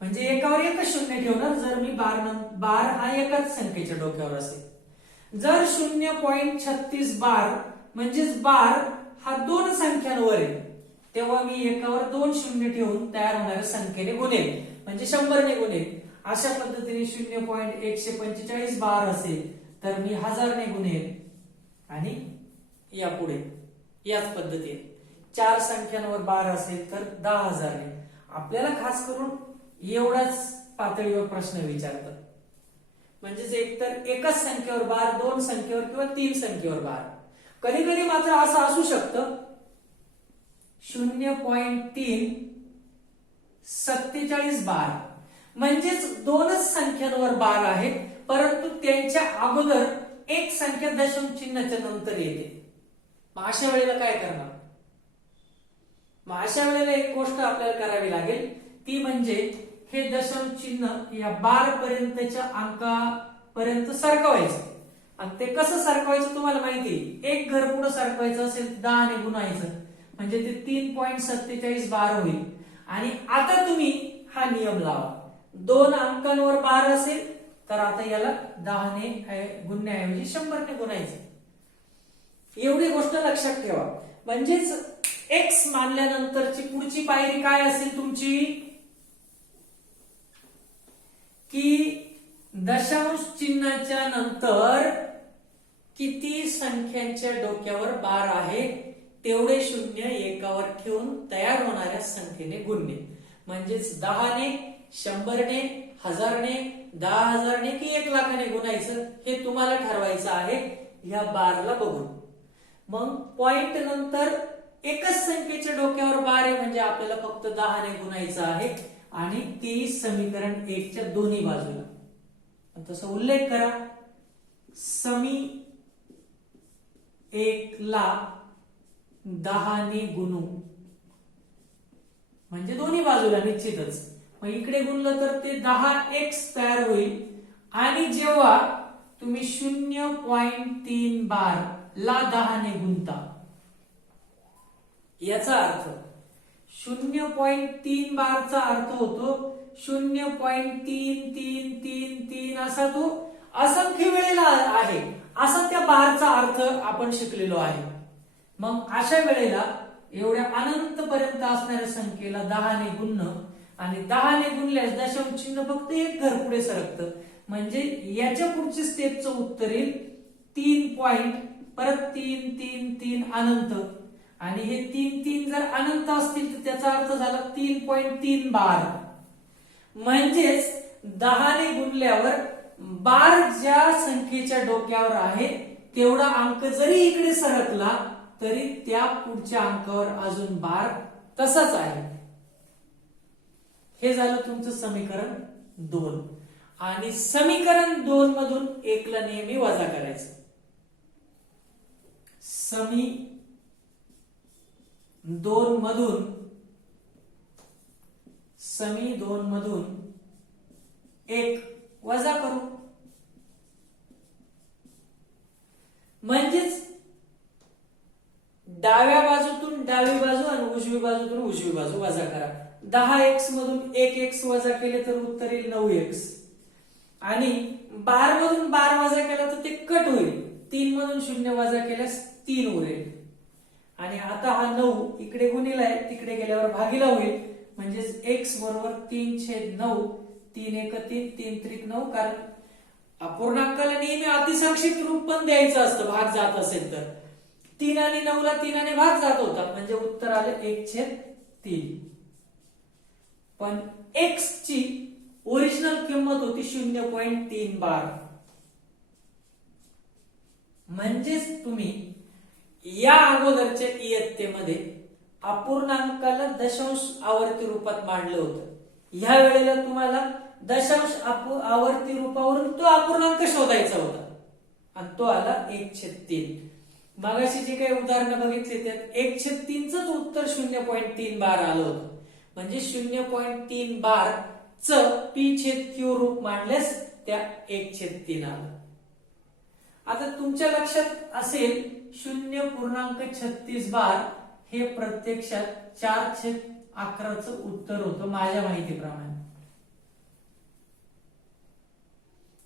म्हणजे एकावर एकच शून्य ठेवणार जर मी बार हा एकाच संख्येच्या डोक्यावर असेल. जर 0.36 बार म्हणजेच बार हा दोन संख्यांवर आहे, तेव्हा मी एकावर 2 शून्य ठेवून तयार होणाऱ्या संख्येने गुणेल, म्हणजे 100 ने गुणेल. अशा पद्धतीने 0.145 बार असेल तर मी 1000 ने गुणेन आणि यापुढे याच पद्धतीने 4 संख्यांवर बार असेल तर 10,000 ने. आपल्याला खास करून एवढाच पातळीवर प्रश्न विचारतात. म्हणजेच एकतर एकच संख्येवर बार, 2 संख्येवर किंवा 3 संख्येवर बार. कधी कधी मात्र असं असू शकतं 0.3 47 बार, म्हणजेच 2च संख्यांवर बार आहेत, परंतु त्यांच्या अगोदर एक संख्या दशांश चिन्हाच्या नंतर येते. मग अशा वेळेला काय करणार? मग अशा वेळेला एक गोष्ट आपल्याला करावी लागेल, ती म्हणजे हे दशांश चिन्ह या बार पर्यंतच्या अंकापर्यंत सरकवायचं. आणि ते कसं सरकवायचं तुम्हाला माहिती, एक घर पुढे सरकवायचं असेल 10 ने गुणायचं, म्हणजे ते 3.47 बार होईल. आणि आता तुम्ही हा नियम लावा, 2 अंकांवर बार असेल तर आता याला 10 ने गुणण्याऐवजी 100 ने गुणायचं. एवढी गोष्ट लक्षात ठेवा. म्हणजेच x मानल्यानंतरची पुढची पायरी काय असेल तुमची, की दशांश चिन्हाच्या नंतर किती संख्यांच्या डोक्यावर बार आहे तेवढे शून्य एकावर ठेवून तयार होणाऱ्या संख्येने गुणणे. म्हणजेच 10 ने, 100 ने, 1000 ने, 10,000 ने की 1,00,000 ने गुणायचं हे तुम्हाला ठरवायचं आहे या बारला बघून. मग पॉइंट नंतर एकच संख्येच्या डोक्यावर बार आहे म्हणजे आपल्याला फक्त 10 ने गुणायचं आहे आणि ते समीकरण 1 च्या दोन्ही बाजूला. तसा उल्लेख करा, समी 1 ला 10 ने गुणू म्हणजे दोन्ही बाजूला निश्चितच. मग इकडे गुणलं तर ते 10x तयार होईल. आणि जेव्हा तुम्ही 0.3 बार ला 10 ने गुणता, याचा अर्थ 0.3 बारचा अर्थ होतो 0.3333 असा तो असंख्य वेळेला आहे, असा त्या बारचा अर्थ आपण शिकलेलो आहे. मग अशा वेळेला एवढ्या अनंत पर्यंत असणाऱ्या संख्येला 10 ने गुणणं आणि 10 ने गुणल्यास दशांश चिन्ह फक्त एक घर पुढे सरकतं. म्हणजे याच्या पुढची स्टेपचं उत्तर येईल 3 पॉइंट परत 3 3 3 अनंत. आणि हे 3 3 जर अनंत असतील तर त्याचा अर्थ झाला 3.3 बार. म्हणजेच 10 ने गुणल्यावर बार ज्या संख्येच्या डोक्यावर आहे तेवढा अंक जरी इकडे सरकला तरी त्या पुढच्या अंकावर अजून बार तसाच आहे. हे झालं तुमचं समीकरण 2. आणि समीकरण 2 मधून 1 ला नेहमी वजा करायचं. समी 2 मधून 1 वजा करू. म्हणजेच डाव्या बाजूतून डावी बाजू आणि उजवी बाजूतून उजवी बाजू वजा करा. 10x मधून 1x वजा केले तर उत्तर येईल 9x. आणि 12 मधून 12 वजा केला तर ते कट होईल. 3 मधून 0 वजा केल्यास 3 उरेल. आणि आता हा 9 इकडे गुणिला आहे, तिकडे गेल्यावर भागीला होईल. म्हणजेच x बरोबर 3/9. 3 1 3 3 3 9. कारण अपूर्णांकाला नेहमी अतिसंक्षिप्त रूप पण द्यायचं असतं भाग जात असेल तर. 3 आणि 9 ला 3 ने भाग जात होता म्हणजे उत्तर आलं 1/3. पण x ची ओरिजिनल किंमत होती 0.3 बार. म्हणजेच तुम्ही या अगोदरच्या इयत्तेमध्ये अपूर्णांकाला दशांश आवर्ती रूपात मांडलं होतं. ह्या वेळेला तुम्हाला दशांश आवर्ती रूपावरून तो अपूर्णांक शोधायचा होता आणि तो आला 1/3. मागाशी जे काही उदाहरणं बघितली त्यात 1/3च उत्तर 0.3 बार आलं होतं. म्हणजे 0.3 बार च p/q रूप मांडल्यास त्या 1/3 आलं. आता तुमच्या लक्षात असेल 0.36 बार हे प्रत्यक्षात 4/11च उत्तर होतं माझ्या माहितीप्रमाणे.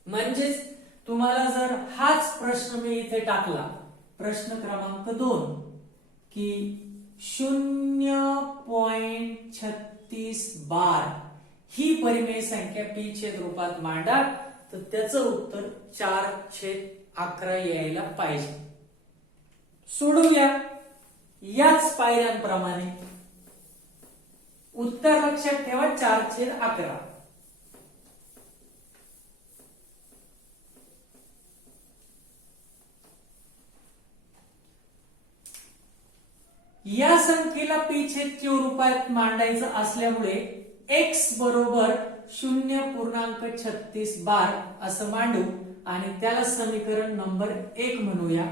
म्हणजेच तुम्हाला जर हाच प्रश्न मी इथे टाकला, प्रश्न क्रमांक 2, की 0.36 बार ही परिमेय संख्या p छेद रूपात मांडा, तर त्याचं उत्तर 4/11 11 यायला पाहिजे. सोडूया याच पायऱ्यांप्रमाणे. उत्तर लक्षात ठेवा 4/11. या संख्येला p/q रूपात मांडायचं असल्यामुळे x बरोबर 0.36 बार असं मांडू आणि त्याला समीकरण नंबर 1 म्हणूया.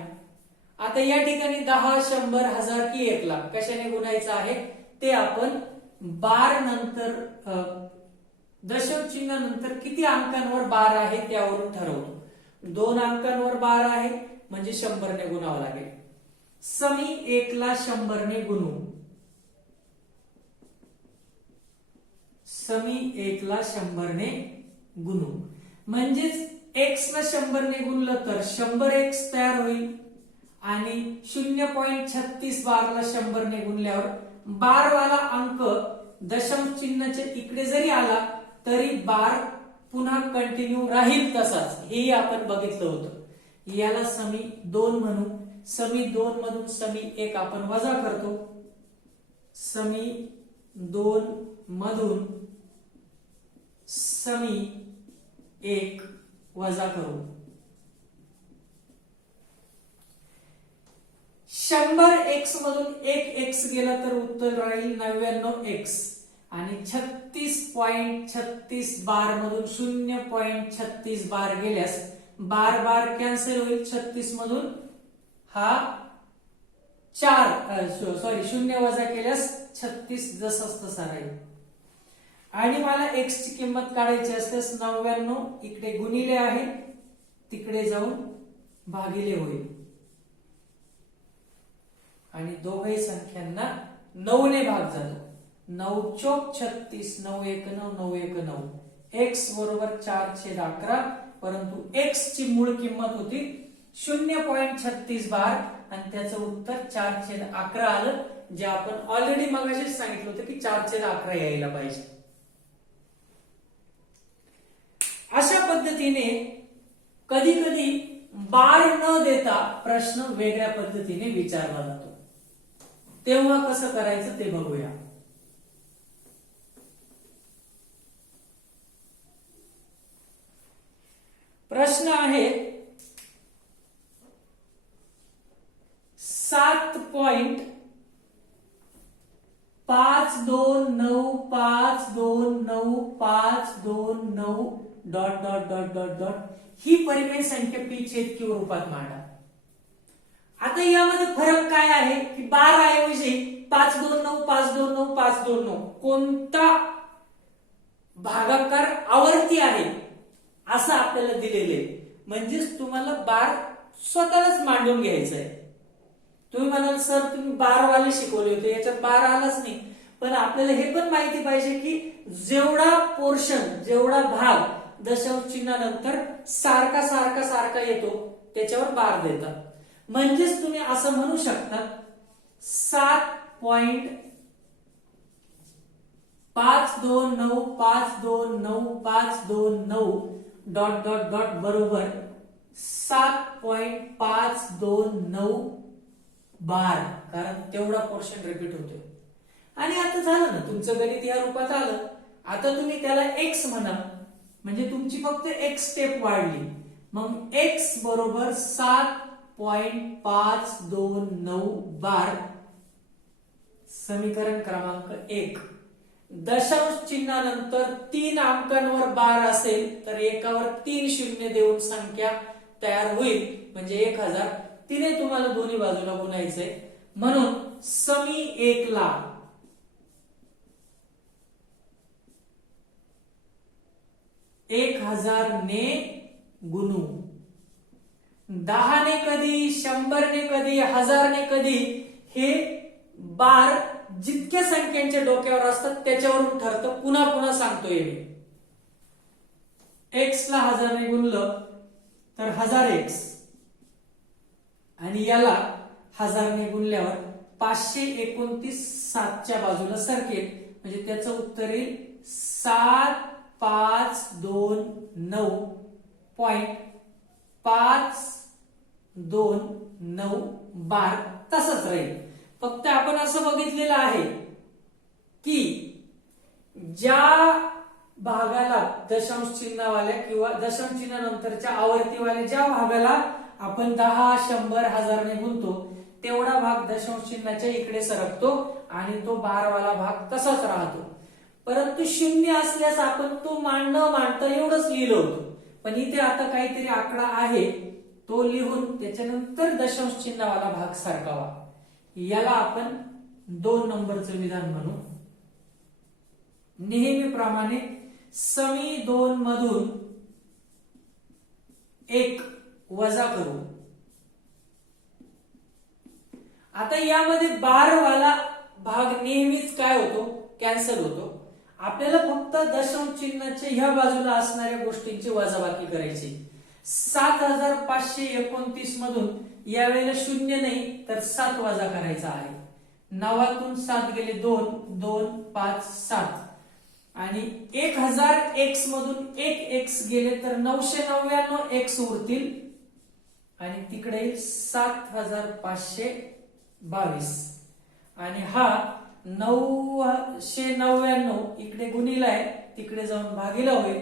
आता या ठिकाणी 10, 100, 1000 की 1 लाख कशाने गुणायचं आहे ते आपण बार नंतर दशम चिन्हानंतर किती अंकांवर बार आहे त्यावरून ठरवतो. 2 अंकांवर बार आहे म्हणजे 100 ने गुणावं लागेल. समी 1 ला 100 ने गुणू. समी 1 ला 100 ने गुणू म्हणजेच x ला 100 ने गुणलं तर 100x तयार होईल आणि 0.36 बारला 100 ने गुणल्यावर बार वाला अंक दशांश चिन्हाच्या इकडे जरी आला तरी बार पुन्हा कंटिन्यू राहील तसाच. हे आपण बघितलं होतं. याला समी 2 म्हणू. समी 2 मधून समी 1 आपण वजा करतो. समी 2 मधून समी 1 वजा करू. 100x मधून 1x गेला तर उत्तर राहील 99x आणि 36.36 बार मधून 0.36 बार गेल्यास बार बार कॅन्सल होईल. 36 मधून हा 0 वजा केल्यास 36 जसाच तसा राहील. आणि मला x ची किंमत काढायची असल्यास 99 इकडे गुणिले आहे तिकडे जाऊन भागिले होईल आणि दोघही संख्यांना 9 ने भाग जातो. 9 चौक 36, 9 1 9, 9 1 9. x बरोबर 4/11 परंतु x ची मूळ किंमत होती 0.36 बार आणि त्याचं उत्तर 4/11 आलं. जे आपण ऑलरेडी मगाशीच सांगितलं होतं की 4/11 यायला पाहिजे. अशा पद्धतीने कधी कधी बार न देता प्रश्न वेगळ्या पद्धतीने विचारला जातो. तेव्हा कसं करायचं ते बघूया. प्रश्न आहे 7.529529529529 dot dot dot dot dot ही परिमेय संख्या p/q रूपात मांडा. आता यामध्ये फरक काय आहे की 12 ऐवजी 529 529 529 कोणता भागाकार आवर्ती आहे असं आपल्याला दिलेलं आहे. म्हणजेच तुम्हाला बार स्वतःच मांडून घ्यायचं आहे. तुम्ही म्हणाल सर तुम्ही बारवाले शिकवले होते याच्यात बार आलाच नाही. पण आपल्याला हे पण माहिती पाहिजे की जेवढा पोर्शन जेवढा भाग दशांश चिन्हानंतर सारखा सारखा सारखा येतो त्याच्यावर बार देतात. म्हणजेच तुम्ही असं म्हणू शकता 7.529529529 डॉट डॉट डॉट बरोबर 7.529 बार कारण तेवढा पोर्शन रिपीट होतोय. आणि आता झालं ना तुमचं गणित या रूपात आलं. आता तुम्ही त्याला x म्हणा म्हणजे तुमची फक्त एक स्टेप वाढली. मग x बरोबर 7.529 बार. समीकरण क्रमांक 1. दशांश चिन्हानंतर 3 अंकांवर बार असेल तर एकावर 3 शून्य देऊन संख्या तयार होईल म्हणजे 1000. तिने तुम्हाला दोन्ही बाजूला गुणायचंय म्हणून समी 1 ला 1000 ने गुणू. 10 ने कधी 100 ने कधी 1000 ने कधी हे बार जितक्या संख्यांच्या डोक्यावर असतात त्याच्यावरून ठरतं. पुन्हा पुन्हा सांगतोय मी. x ला 1000 ने गुणलं तर 1000x आणि याला 1000 ने गुणल्यावर 529 7च्या बाजूला सरकेल म्हणजे त्याचं उत्तर येईल 7529.5 2 9 12 तसंच राहील. फक्त आपण असं बघितलेलं आहे की ज्या भागाला दशांश चिन्हवाल्या किंवा दशांश चिन्ह नंतरच्या आवर्तीवाल्या ज्या भागाला आपण 10 100 1000 ने गुणतो तेवढा भाग दशांश चिन्हाच्या इकडे सरकतो आणि तो बारवाला भाग तसाच राहतो. परंतु शून्य असल्यास आपण तो न मांडता एवढंच लिहिलं होतं. पण इथे आता काहीतरी आकडा आहे तो लिहून त्याच्यानंतर दशांश चिन्हवाला भाग सरकावा. याला आपण 2 नंबरचं विधान म्हणू. नेहमीप्रमाणे समी 2 मधून 1 वजा करू. आता यामध्ये बारवाला भाग नेहमीच काय होतो, कॅन्सल होतो. आपल्याला फक्त दशांश चिन्हाच्या ह्या बाजूला असणाऱ्या गोष्टींची वजाबाकी करायची. 7529 मधून यावेळेला शून्य नाही तर 7 वजा करायचा आहे. 9तून 7 गेले 2 2 5 7 आणि 1000x मधून 1x गेले तर 999x उरतील आणि तिकडे 7522 आणि हा 999 इकडे गुणिला आहे तिकडे जाऊन भागीला होईल.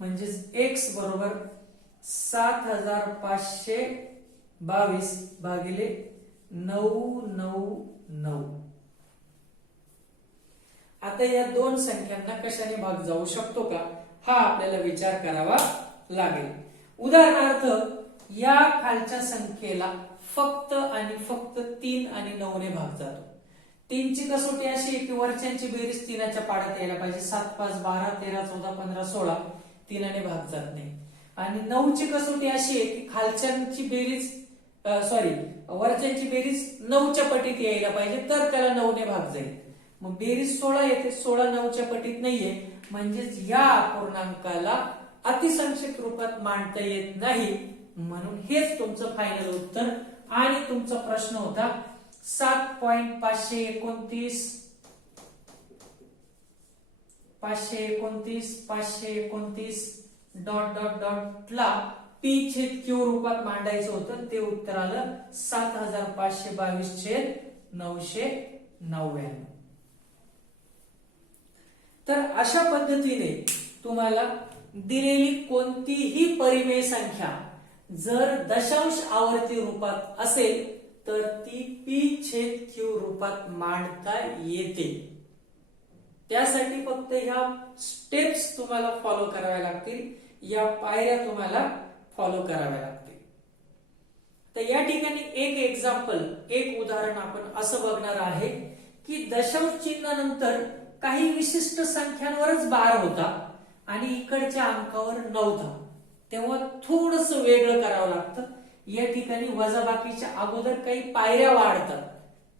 म्हणजे x बरोबर 7522 भागिले 999. आता या 2 संख्यांना कशाने भाग जाऊ शकतो का हा आपल्याला विचार करावा लागेल. उदाहरणार्थ या खालच्या संख्येला फक्त आणि फक्त 3 आणि 9 ने भाग जातो. 3 ची कसोटी अशी आहे की वरच्यांची बेरीज 3च्या पाड्यात यायला पाहिजे. 7 5 12 13 14 15 16 3 ने भाग जात नाही. आणि 9 ची कसोटी अशी आहे की खालच्यांची बेरीज वरच्यांची बेरीज 9च्या पटीत यायला पाहिजे तर त्याला 9 ने भाग जाईल. मग बेरीज 16 येते. 16 9च्या पटीत नाहीये म्हणजेच या अपूर्णांकाला अतिसंक्षिप्त रूपात मांडता येत नाही. म्हणून हेच तुमचं फायनल उत्तर. आणि तुमचा प्रश्न होता 7.529 डॉट डॉट डॉट ला p/q रूपात मांडायचं होतं. ते उत्तर आलं 7522/999. तर अशा पद्धतीने तुम्हाला दिलेली कोणतीही परिमेय संख्या जर दशांश आवर्ती रूपात असेल तर ती p/q रूपात मांडता येते. त्यासाठी फक्त ह्या स्टेप्स तुम्हाला फॉलो कराव्या लागतील. या पायऱ्या तुम्हाला फॉलो कराव्या लागतील. तर या ठिकाणी एक एक्झाम्पल, एक उदाहरण आपण असं बघणार आहे की दशांश चिन्हानंतर काही विशिष्ट संख्यांवरच बार होता आणि इकडच्या अंकावर नव्हता. तेव्हा थोडस वेगळं करावं लागतं. या ठिकाणी वजाबाकीच्या अगोदर काही पायऱ्या वाढतात.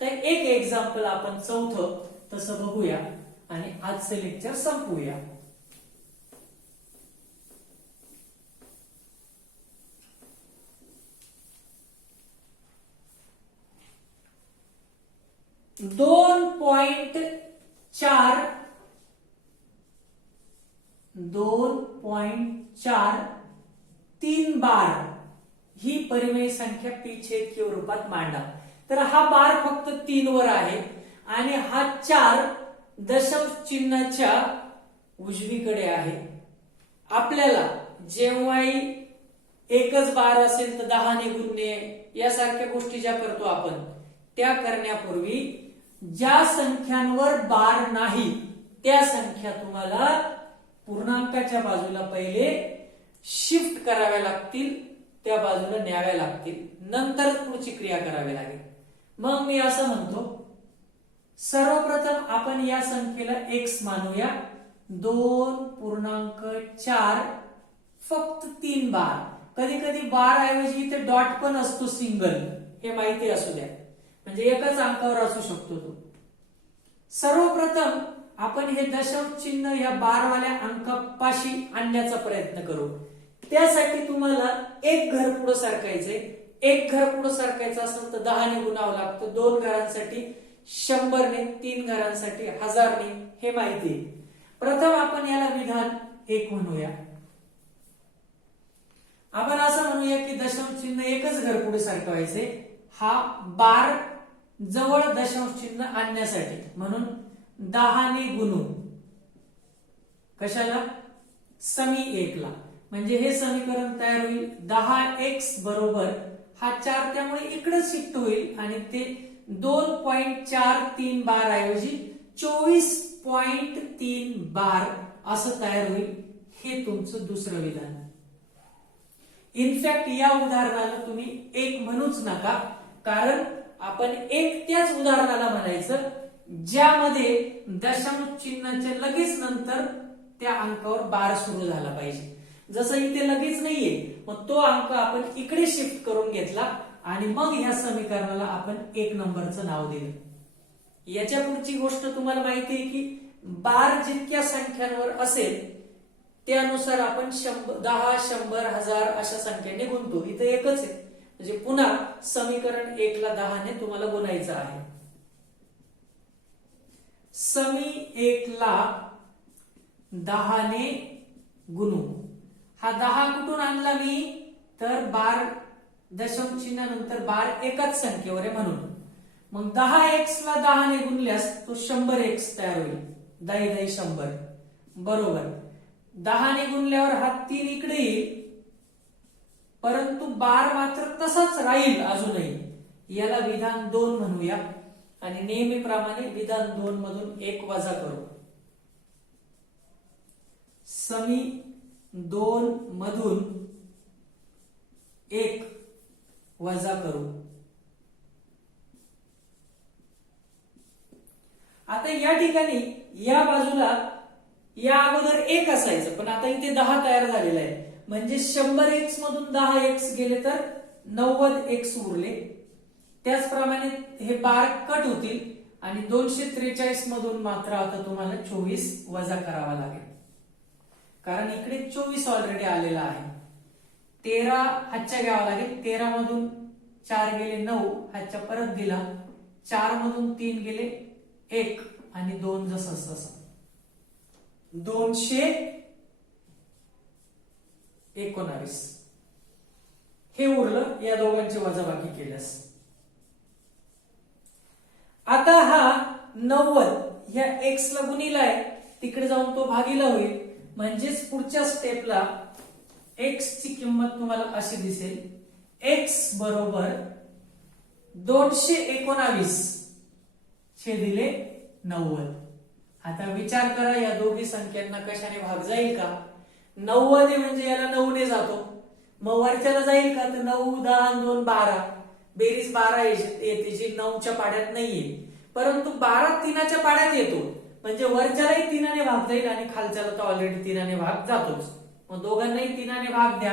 तर एक एक्झाम्पल आपण चौथं तसं बघूया आणि आजचं लेक्चर संपवूया. दोन पॉइंट 3 बार ही परिमेय संख्या p/q रूपात मांडा. तर हा बार फक्त 3 वर आहे आणि हा 4 दशांश चिन्हाच्या उजवीकडे आहे. आपल्याला जेव्हाही एकच बार असेल तर 10 ने गुणणे यासारख्या गोष्टी ज्या करतो आपण त्या करण्यापूर्वी ज्या संख्यांवर बार नाही त्या संख्या तुम्हाला पूर्णांकाच्या बाजूला पहिले शिफ्ट कराव्या लागतील, त्या बाजूला न्याव्या लागतील, नंतर पुढची क्रिया करावी लागेल. मग मी असं म्हणतो, सर्वप्रथम आपण या संख्येला x मानूया. 2.4 फक्त 3 बार. कधी कधी बार ऐवजी इथे डॉट पण असतो सिंगल, हे माहिती असू द्या. म्हणजे एकाच अंकावर असू शकतो तो. सर्वप्रथम आपण हे दशांश चिन्ह या बारवाल्या अंकापाशी आणण्याचा प्रयत्न करू. त्यासाठी तुम्हाला एक घर पुढे सरकायचंय. एक घर पुढे सरकायचं असेल तर 10 ने गुणावं लागतं. 2 घरांसाठी 100 ने, 3 घरांसाठी 1000 ने, हे माहिती आहे. प्रथम आपण याला विधान 1 म्हणूया. आपण असं म्हणूया की दशांश चिन्ह एकच घर पुढे सारखवायचे, हा बार जवळ दशांश चिन्ह आणण्यासाठी, म्हणून 10 ने गुणू कशाला, समी 1 ला, म्हणजे हे समीकरण तयार होईल 10x बरोबर हा 4 त्यामुळे इकडे शिफ्ट होईल आणि ते 2.43 बार ऐवजी 24.3 बार असं तयार होईल. हे तुमचं दुसरं विधान. इनफॅक्ट या उदाहरणाला तुम्ही एक म्हणूच नका, कारण आपण एक त्याच उदाहरणाला म्हणायचं ज्यामध्ये दशांश चिन्हाच्या लगेच नंतर त्या अंकावर बार सुरू झाला पाहिजे. जसं इथे लगेच नाहीये, मग तो अंक आपण इकडे शिफ्ट करून घेतला आणि मग ह्या समीकरणाला आपण 1 नंबरचं नाव दिलं. याच्या पुढची गोष्ट तुम्हाला माहिती आहे की बार जितक्या संख्यांवर असेल त्यानुसार आपण 10, 100, 1000 अशा संख्यांनी गुणतो. इथे एकच आहे, म्हणजे पुन्हा समीकरण 1 ला 10 ने तुम्हाला गुणायचं आहे. समी 1 ला 10 ने गुणू. हा 10 कुठून आणला मी, तर बार दशांश चिन्हानंतर बार एकाच संख्येवर आहे म्हणून. मग 10x ला 10 ने गुणल्यास तो 100x तयार होईल. 10 100 बरोबर. 10 ने गुणल्यावर हा 3 इकडे येईल, परंतु बार मात्र तसाच राहील अजूनही. याला विधान 2 म्हणूया आणि नेहमीप्रमाणे विधान 2 मधून 1 वजा करू. समी 2 मधून 1 वजा करू. आता या ठिकाणी या बाजूला या अगोदर 1 असायचं, पण आता इथे 10 तयार झालेला आहे, म्हणजे 100x मधून 10x गेले तर 90x उरले. त्याचप्रमाणे हे बार कट होतील आणि 243 मधून मात्र आता तुम्हाला 24 वजा करावा लागेल, कारण इकडे 24 ऑलरेडी आलेला आहे. 13 हातच्या घ्यावा लागेल. 13 मधून 4 गेले 9, हातच्या परत दिला. 4 मधून 3 गेले 1 आणि 2 जसं तसं 219 हे उरलं या दोघांची वजाबाकी केल्यास. आता हा 90 ह्या x ला गुणिला आहे, तिकडे जाऊन तो भागीला होईल, म्हणजेच पुढच्या स्टेपला x ची किंमत तुम्हाला अशी दिसेल, x बरोबर 219 छेदिले 90. आता विचार करा या दोघी संख्यांना कशाने भाग जाईल का. 90 म्हणजे याला 9 ने जातो, मग वरच्याला जाईल का, तर 9, 10, 2, 12 बेरीज 12 येते, जी 9च्या पाड्यात नाहीये, परंतु 12 3च्या पाड्यात येतो, म्हणजे वरच्यालाही 3 ने भाग जाईल आणि खालच्याला तर ऑलरेडी 3 ने भाग जातोच. मग दोघांनाही 3 ने भाग द्या.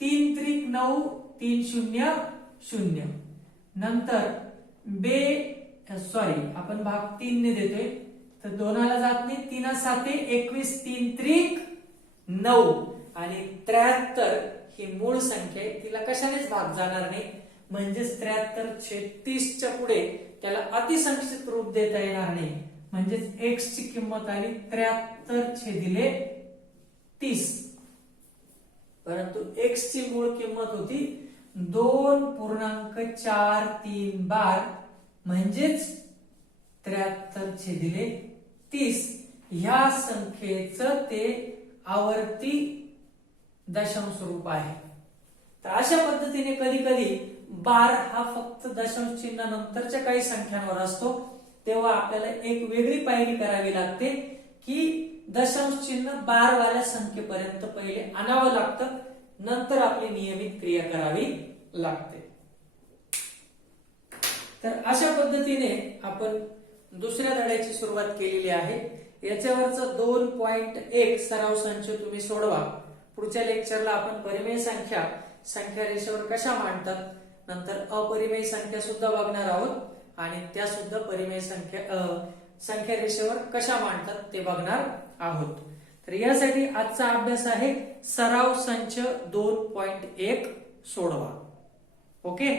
3 त्रिक 9, 3 0 0. नंतर आपण भाग 3 ने देतोय, तर 2ला जात नाही, 3 7 21, 3 त्रिक 9 आणि 73 ही मूळ संख्या आहे, तिला कशानेच भाग जाणार नाही, म्हणजेच 73 छेद 30 च्या पुढे त्याला अतिसंक्षिप्त रूप देता येणार नाही, म्हणजेच x ची किंमत आली 73 छेदिले 30. परंतु x ची मूळ किंमत होती 2.43 बार, म्हणजेच 73 छेदिले 30. ह्या संख्येचं ते आवर्ती दशांश रूप आहे. तर अशा पद्धतीने कधी कधी बार हा फक्त दशांश चिन्ह नंतरच्या काही संख्यांवर असतो, तेव्हा आपल्याला एक वेगळी पायरी करावी लागते की दशांश चिन्ह बारवाल्या संख्येपर्यंत पहिले आणावं लागतं, नंतर आपली नियमित क्रिया करावी लागते. तर अशा पद्धतीने आपण दुसऱ्या धड्याची सुरुवात केलेली आहे. याच्यावरचा 2.1 सराव संच तुम्ही सोडवा. पुढच्या लेक्चरला आपण परिमेय संख्या रेषेवर कशा मांडतात, नंतर अपरिमेय संख्या सुद्धा बघणार आहोत आणि त्या सुद्धा परिमेय संख्या रेषेवर कशा मांडतात ते बघणार आहोत. तर यासाठी आजचा अभ्यास आहे सराव संच 2.1 सोडवा. ओके.